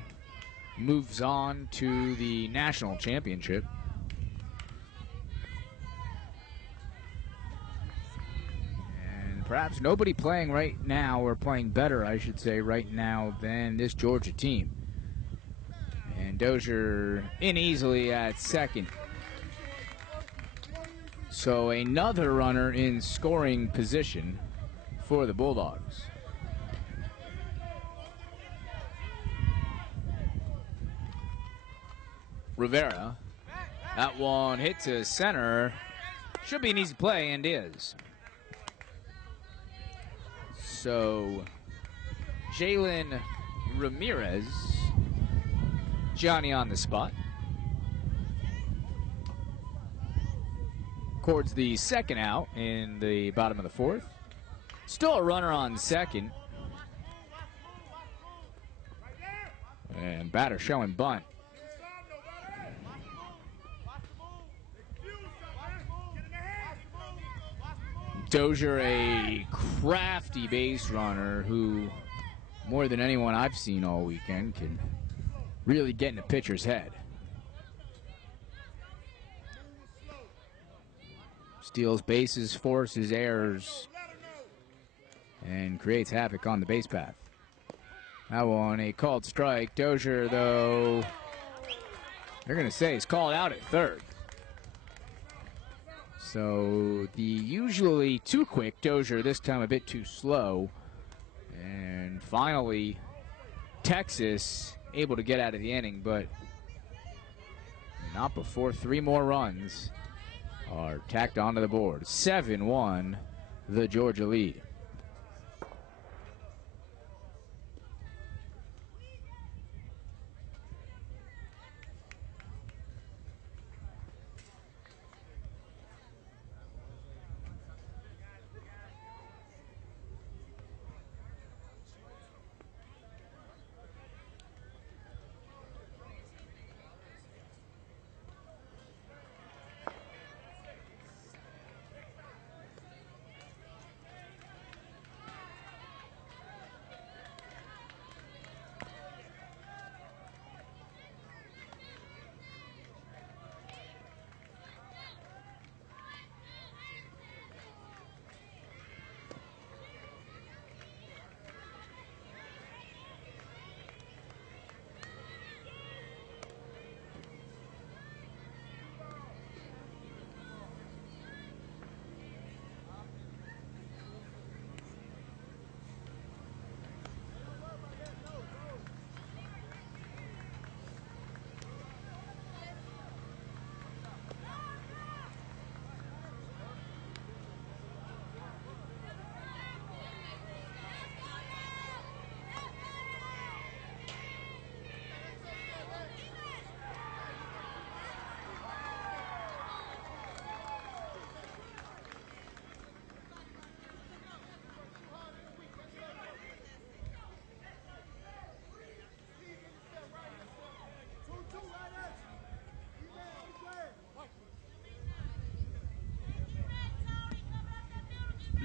moves on to the national championship. And perhaps nobody playing right now, or playing better, I should say, right now than this Georgia team. And Dozier in easily at second. So another runner in scoring position for the Bulldogs. Rivera, that one hit to center. Should be an easy play, and is. So Jalen Ramirez, Johnny on the spot. Records the second out in the bottom of the fourth. Still a runner on second. And batter showing bunt. Dozier, a crafty base runner who, more than anyone I've seen all weekend, can really get in the pitcher's head. Steals bases, forces errors, and creates havoc on the base path. That one, a called strike. Dozier, though, they're going to say he's called out at third. So the usually too quick Dozier, this time a bit too slow. And finally, Texas able to get out of the inning, but not before three more runs are tacked onto the board. 7-1, the Georgia lead.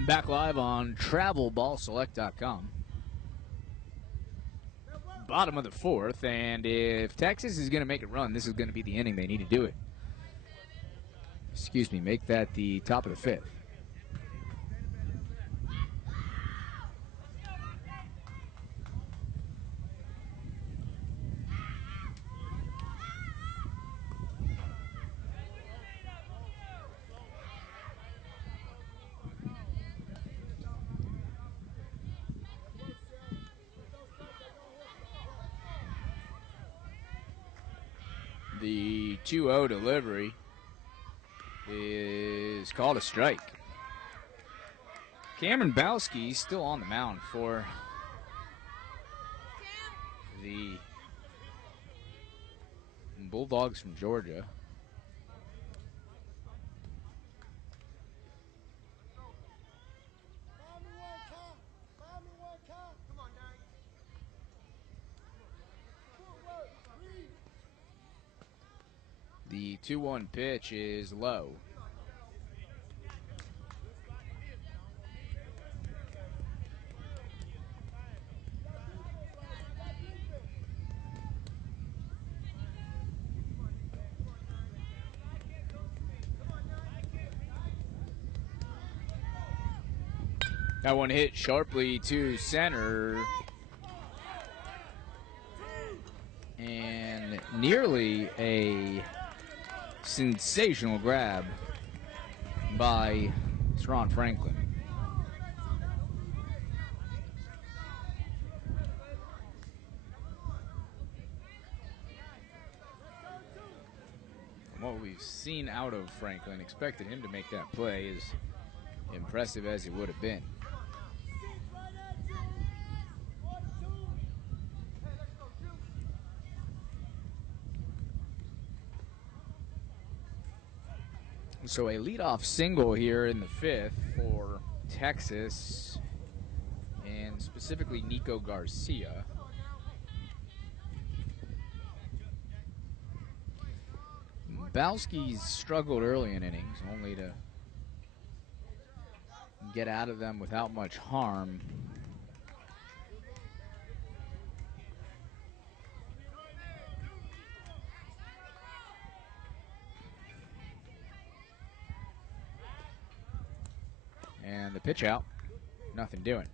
Back live on TRAVELBALLSELECT.com. Bottom of the fourth, and if Texas is going to make a run, this is going to be the inning they need to do it. Excuse me, make that the top of the fifth. The 2-0 delivery is called a strike. Cameron Bowski still on the mound for the Bulldogs from Georgia. The 2-1 pitch is low. That one hit sharply to center. And nearly a sensational grab by Ron Franklin. From what we've seen out of Franklin, expected him to make that play, as impressive as it would have been. So a leadoff single here in the 5th for Texas, and specifically Nico Garcia. Bowski's struggled early in innings, only to get out of them without much harm. And the pitch out, nothing doing.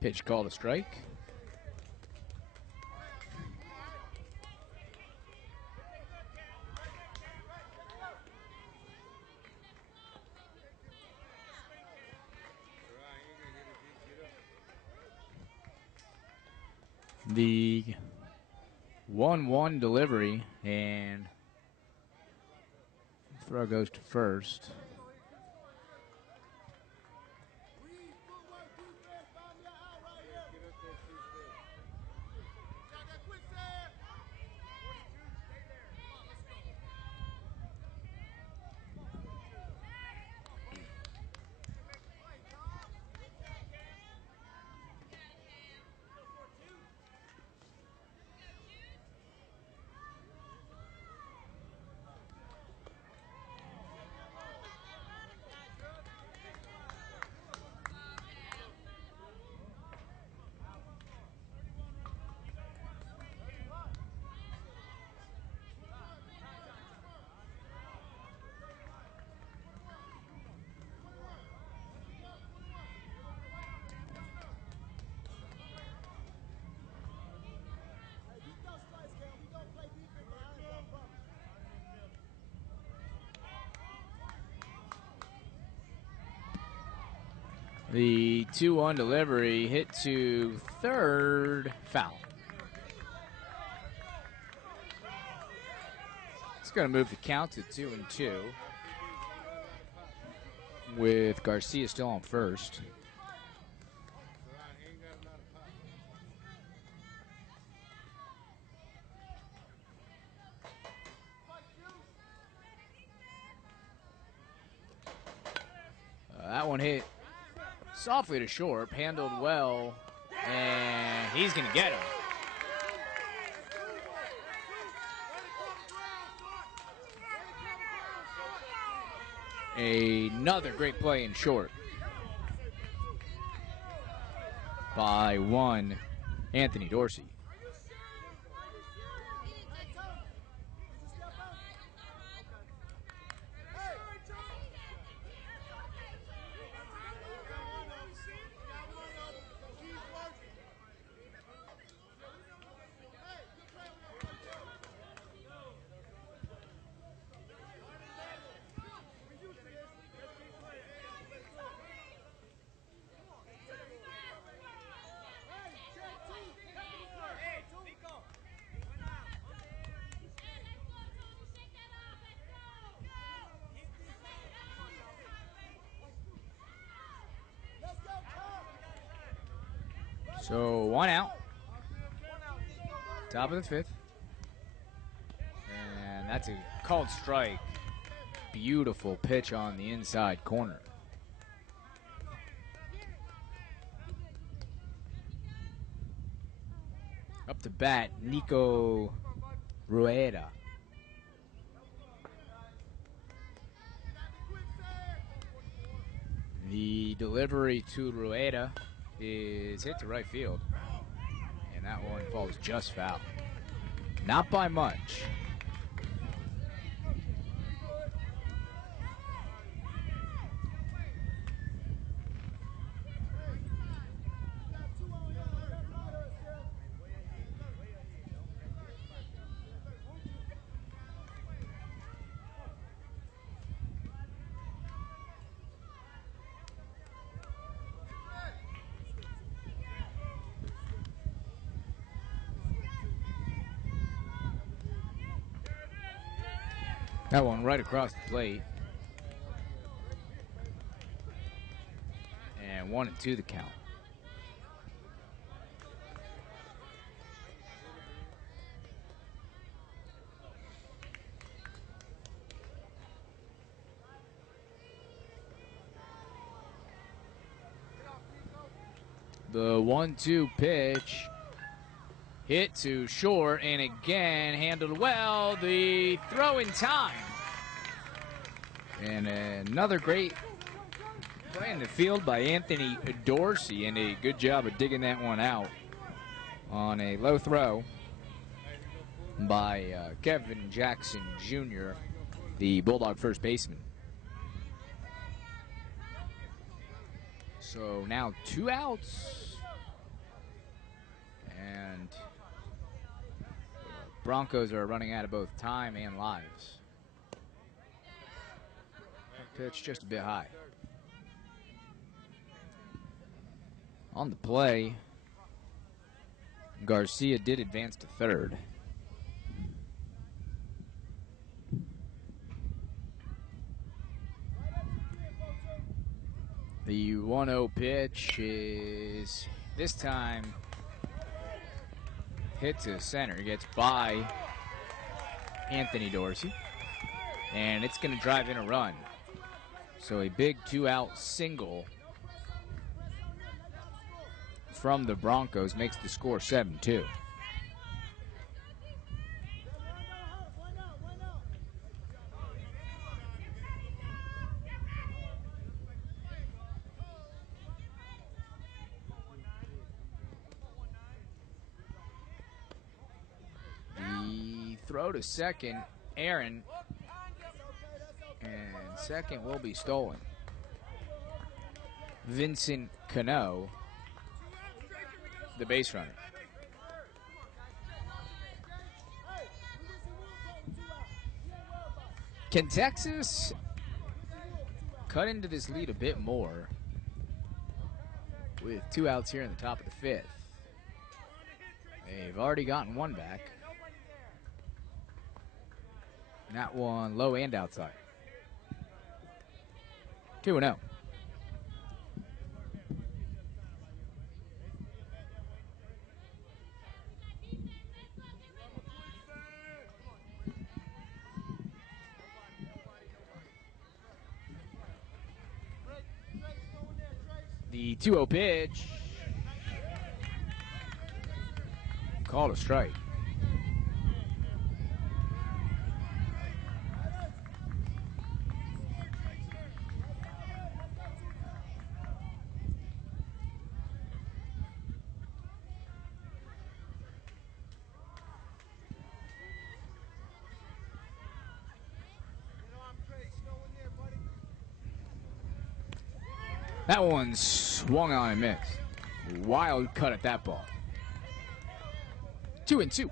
Pitch called a strike. The 1-1 delivery, and throw goes to first. The 2-1 delivery hit to third, foul. It's going to move the count to 2-2 with Garcia still on first. That one hit softly to short, handled well, and he's going to get him. Another great play in short by one Anthony Dorsey. So 1 out, top of the 5th, and that's a called strike. Beautiful pitch on the inside corner. Up to bat, Nico Rueda. delivery to Rueda is hit to right field. And that one falls just foul. Not by much. That one right across the plate. And 1-2 the count. The 1-2 pitch hit to short, and again handled well. The throw in time. And another great play in the field by Anthony Dorsey, and a good job of digging that one out on a low throw by Kevin Jackson Jr., the Bulldog first baseman. So now 2 outs, and Broncos are running out of both time and lives. Pitch just a bit high. On the play, Garcia did advance to third. The 1-0 pitch is this time hit to center. Gets by Anthony Dorsey, and it's going to drive in a run. So a big 2-out single from the Broncos makes the score 7-2. The throw to second, Aaron, and second will be stolen. Vincent Cano, the base runner. Can Texas cut into this lead a bit more with 2 outs here in the top of the 5th? They've already gotten one back. That one low and outside. 2-0. The 2-0 pitch. Called a strike. That one swung on and missed. Wild cut at that ball. 2-2.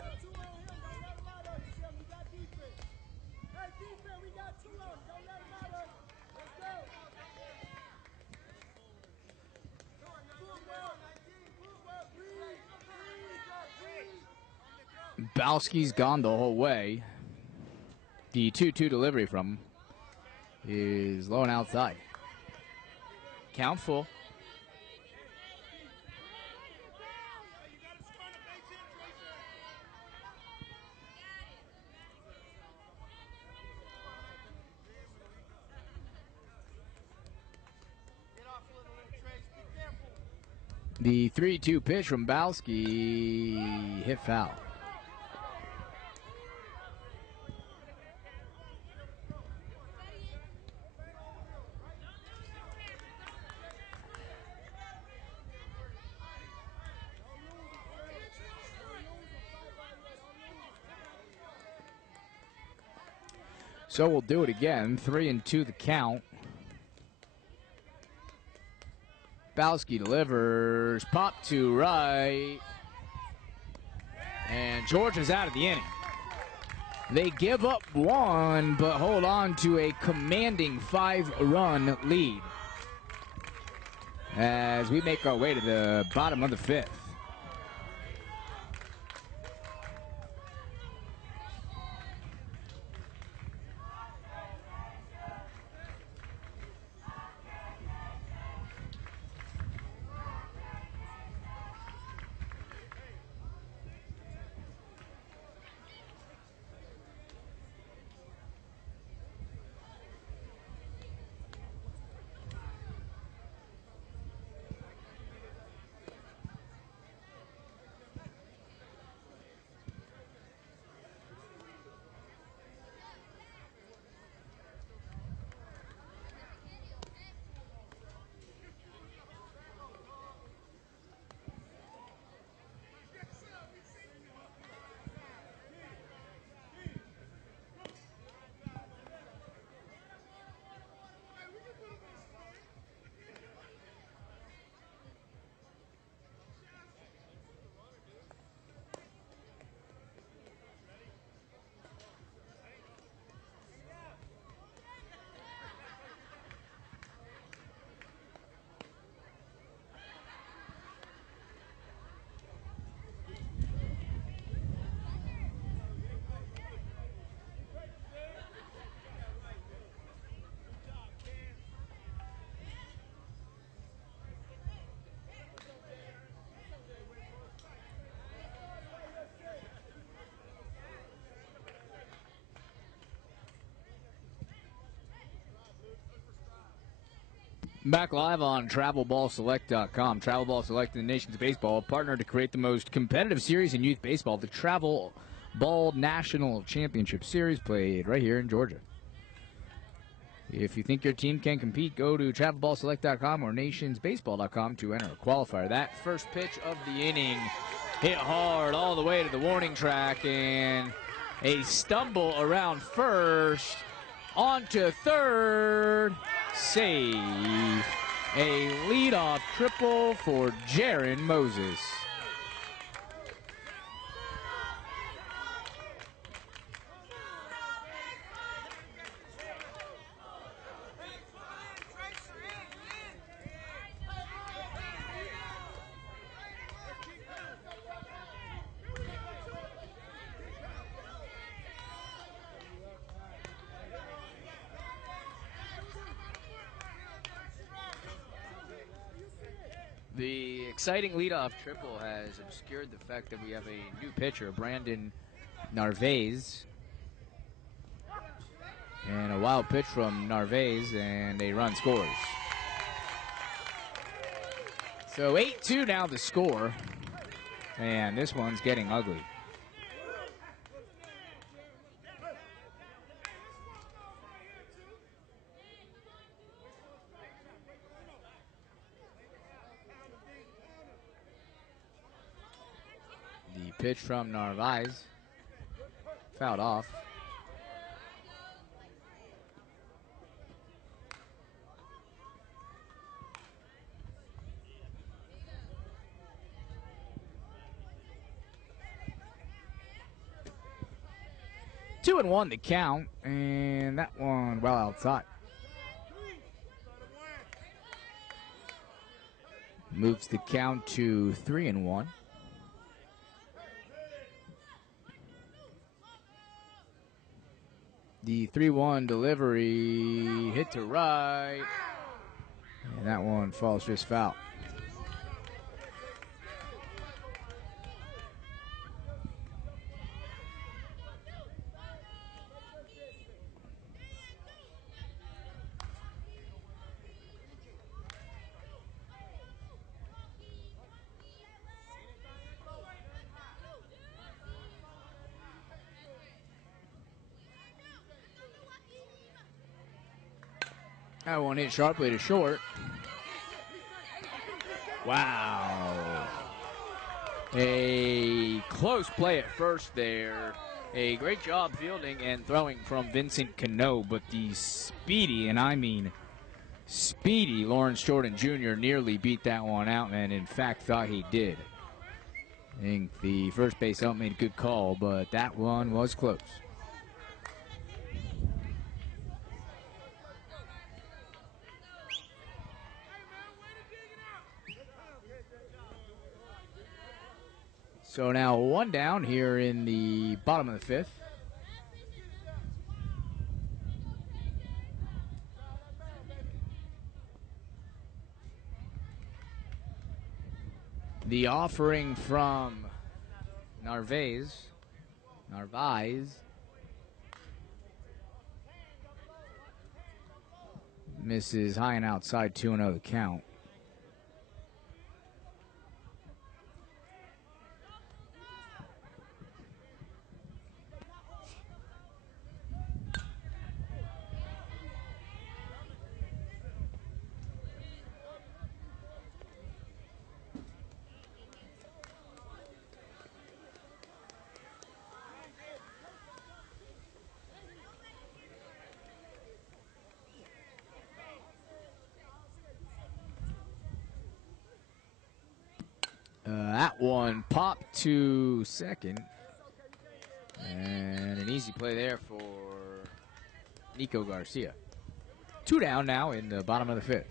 Balski's gone the whole way. The 2-2 delivery from him is low and outside. Count full. The 3-2 pitch from Balski hit foul. So we'll do it again. 3-2 the count. Bowski delivers. Pop to right. And Georgia's out of the inning. They give up one, but hold on to a commanding 5-run lead as we make our way to the bottom of the 5th. Back live on TravelBallSelect.com. Travel Select, the nation's baseball partner to create the most competitive series in youth baseball. The Travel Ball National Championship Series played right here in Georgia. If you think your team can compete, go to TravelBallSelect.com or NationsBaseball.com to enter a qualifier. That first pitch of the inning hit hard all the way to the warning track, and a stumble around first, onto third. Save. A leadoff triple for Jaron Moses. The exciting leadoff triple has obscured the fact that we have a new pitcher, Brandon Narvaez. And a wild pitch from Narvaez, and a run scores. So 8-2 now the score. And this one's getting ugly. The pitch from Narvaez, fouled off. Two and one to count, and that one well outside. Moves the count to 3-1. The 3-1 delivery hit to right, and that one falls just foul. That one hit sharply to short. Wow. A close play at first there. A great job fielding and throwing from Vincent Cano, but the speedy, and I mean speedy, Lawrence Jordan Jr. nearly beat that one out, and in fact thought he did. I think the first base ump made a good call, but that one was close. So now one down here in the bottom of the fifth. The offering from Narvaez misses high and outside, 2-0 the count. That one popped to second. And an easy play there for Nico Garcia. 2 down now in the bottom of the fifth.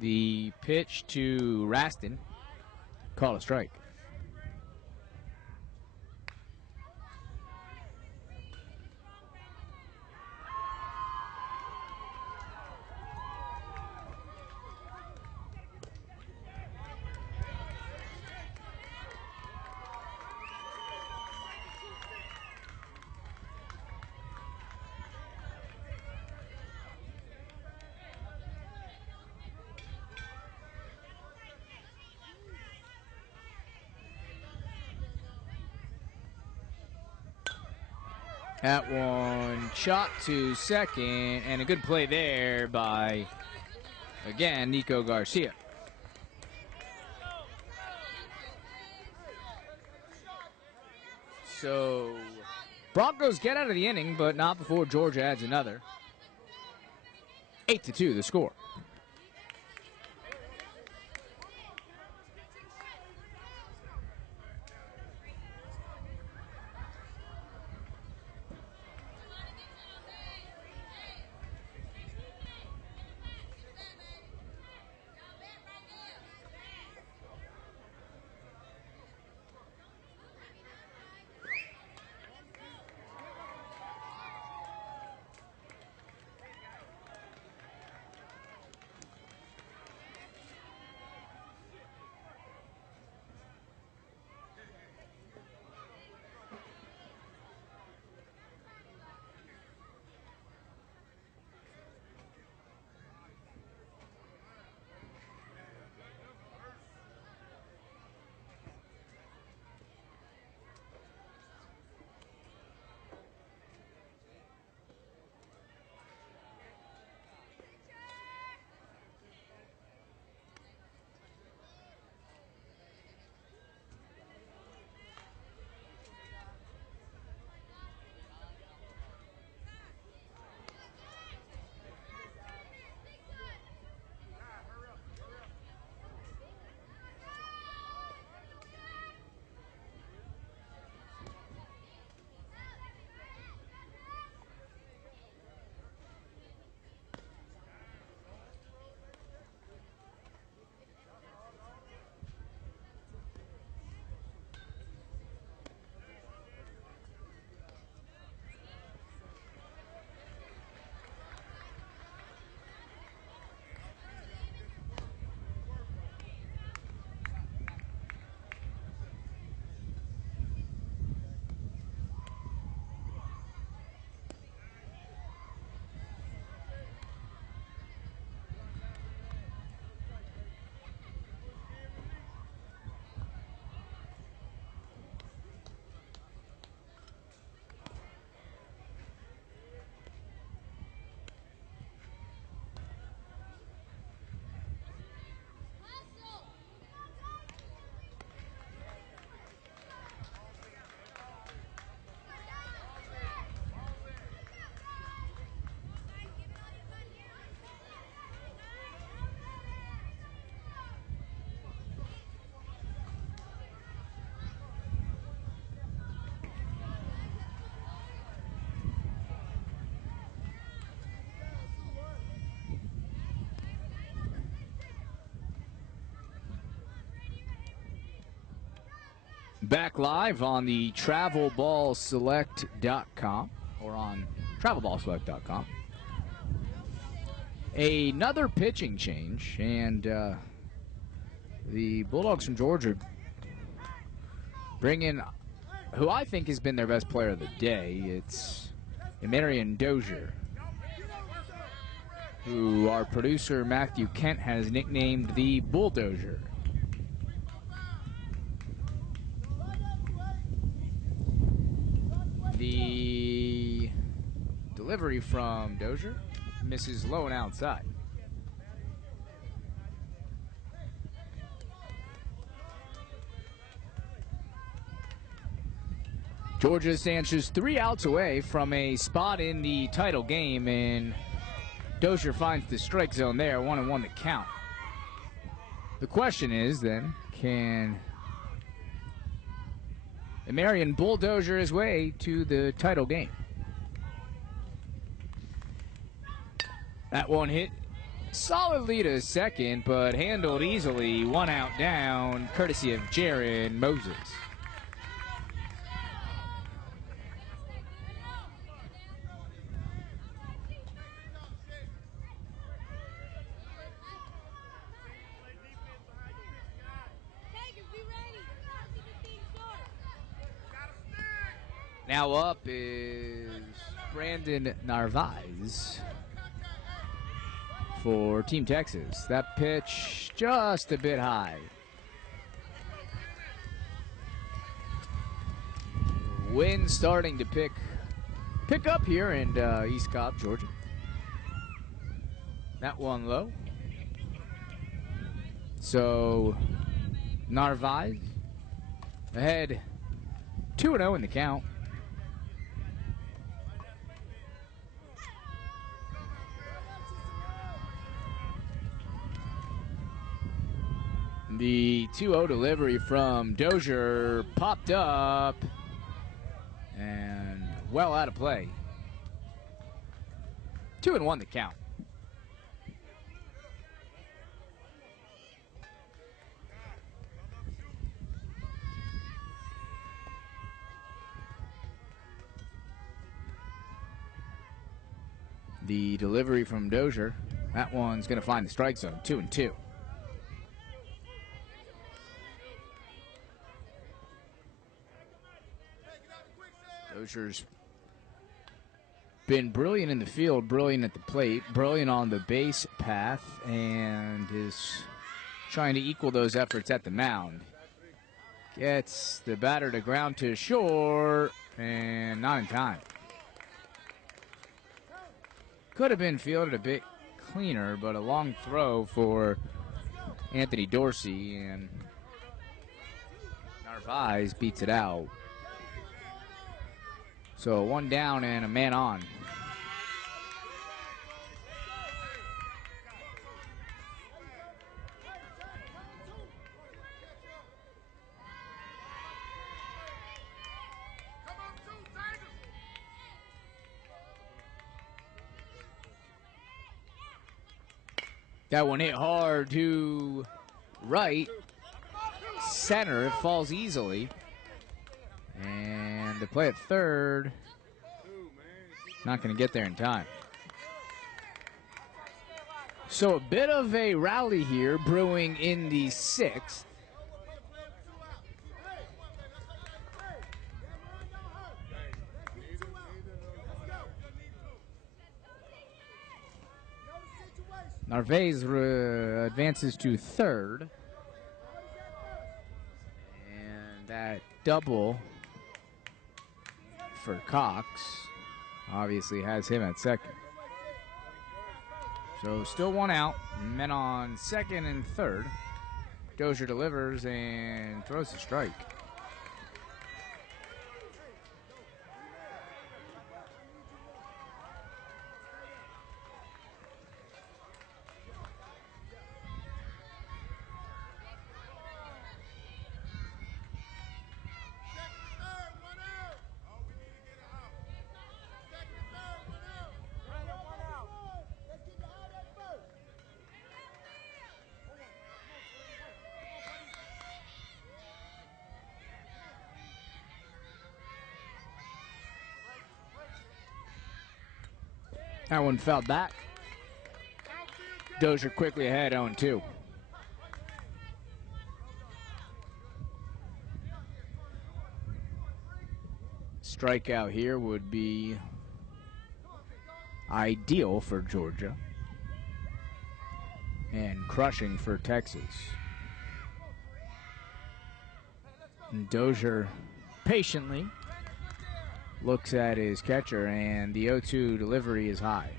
The pitch to Raston, call a strike. That one chopped to second, and a good play there by, again, Nico Garcia. So, Broncos get out of the inning, but not before George adds another. 8-2 the score. Back live on the TRAVELBALLSELECT.com or on TRAVELBALLSELECT.com. Another pitching change, and the Bulldogs from Georgia bring in who I think has been their best player of the day. It's Marion Dozier, who our producer Matthew Kent has nicknamed the Bulldozer. The delivery from Dozier misses low and outside. Georgia Sanchez 3 outs away from a spot in the title game, and Dozier finds the strike zone there, 1-1 the count. The question is then, can Marion bulldozer his way to the title game? That one hit solidly to second, but handled easily, 1 out down, courtesy of Jaron Moses. Now up is Brandon Narvaez for Team Texas. That pitch just a bit high. Wind starting to pick up here in East Cobb, Georgia. That one low. So Narvaez ahead 2-0 in the count. The 2-0 delivery from Dozier popped up and well out of play. 2-1 the count. The delivery from Dozier, that one's going to find the strike zone, 2-2. Dozier's been brilliant in the field, brilliant at the plate, brilliant on the base path, and is trying to equal those efforts at the mound. Gets the batter to ground to short, and not in time. Could have been fielded a bit cleaner, but a long throw for Anthony Dorsey, and Narvaez beats it out. So 1 down and a man on. That one hit hard to right center. It falls easily. And the play at third, not going to get there in time. So a bit of a rally here brewing in the 6th. Narvaez advances to third. And that double for Cox obviously has him at second. So still 1 out. Men on second and third. Dozier delivers and throws a strike. That one fouled back. Dozier quickly ahead, 0-2. Strikeout here would be ideal for Georgia and crushing for Texas. And Dozier patiently looks at his catcher, and the 0-2 delivery is high.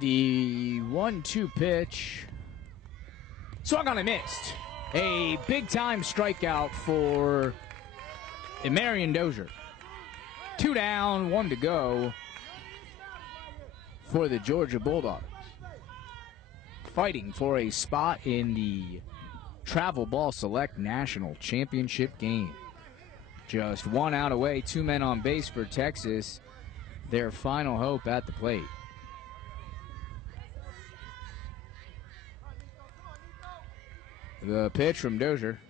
The 1-2 pitch swung on and missed. A big-time strikeout for Marion Dozier. 2 down, 1 to go for the Georgia Bulldogs. Fighting for a spot in the Travel Ball Select National Championship game. Just 1 out away, 2 men on base for Texas. Their final hope at the plate. The pitch from Dozier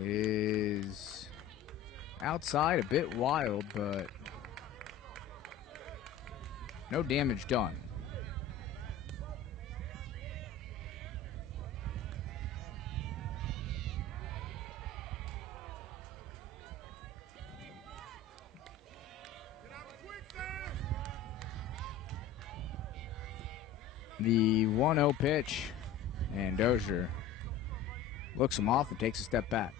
is outside, a bit wild, but no damage done. The 1-0 pitch, and Dozier looks him off and takes a step back.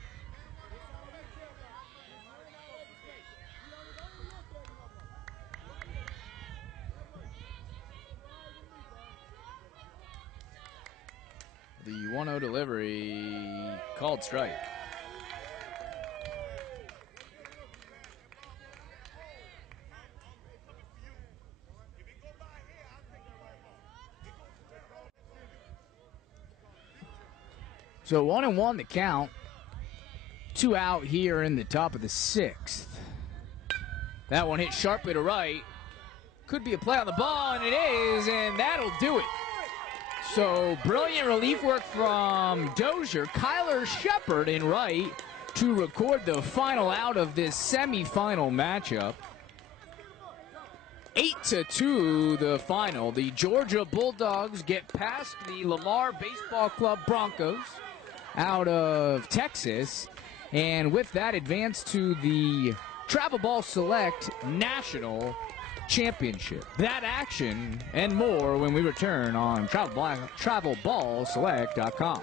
The 1-0 delivery called strike. So 1-1 the count. 2 out here in the top of the 6th. That one hit sharply to right. Could be a play on the ball, and it is, and that'll do it. So brilliant relief work from Dozier. Kyler Shepard in right to record the final out of this semifinal matchup. 8-2 the final. The Georgia Bulldogs get past the Lamar Baseball Club Broncos out of Texas, and with that advance to the Travel Ball Select National Championship. That action and more when we return on TravelBallSelect.com.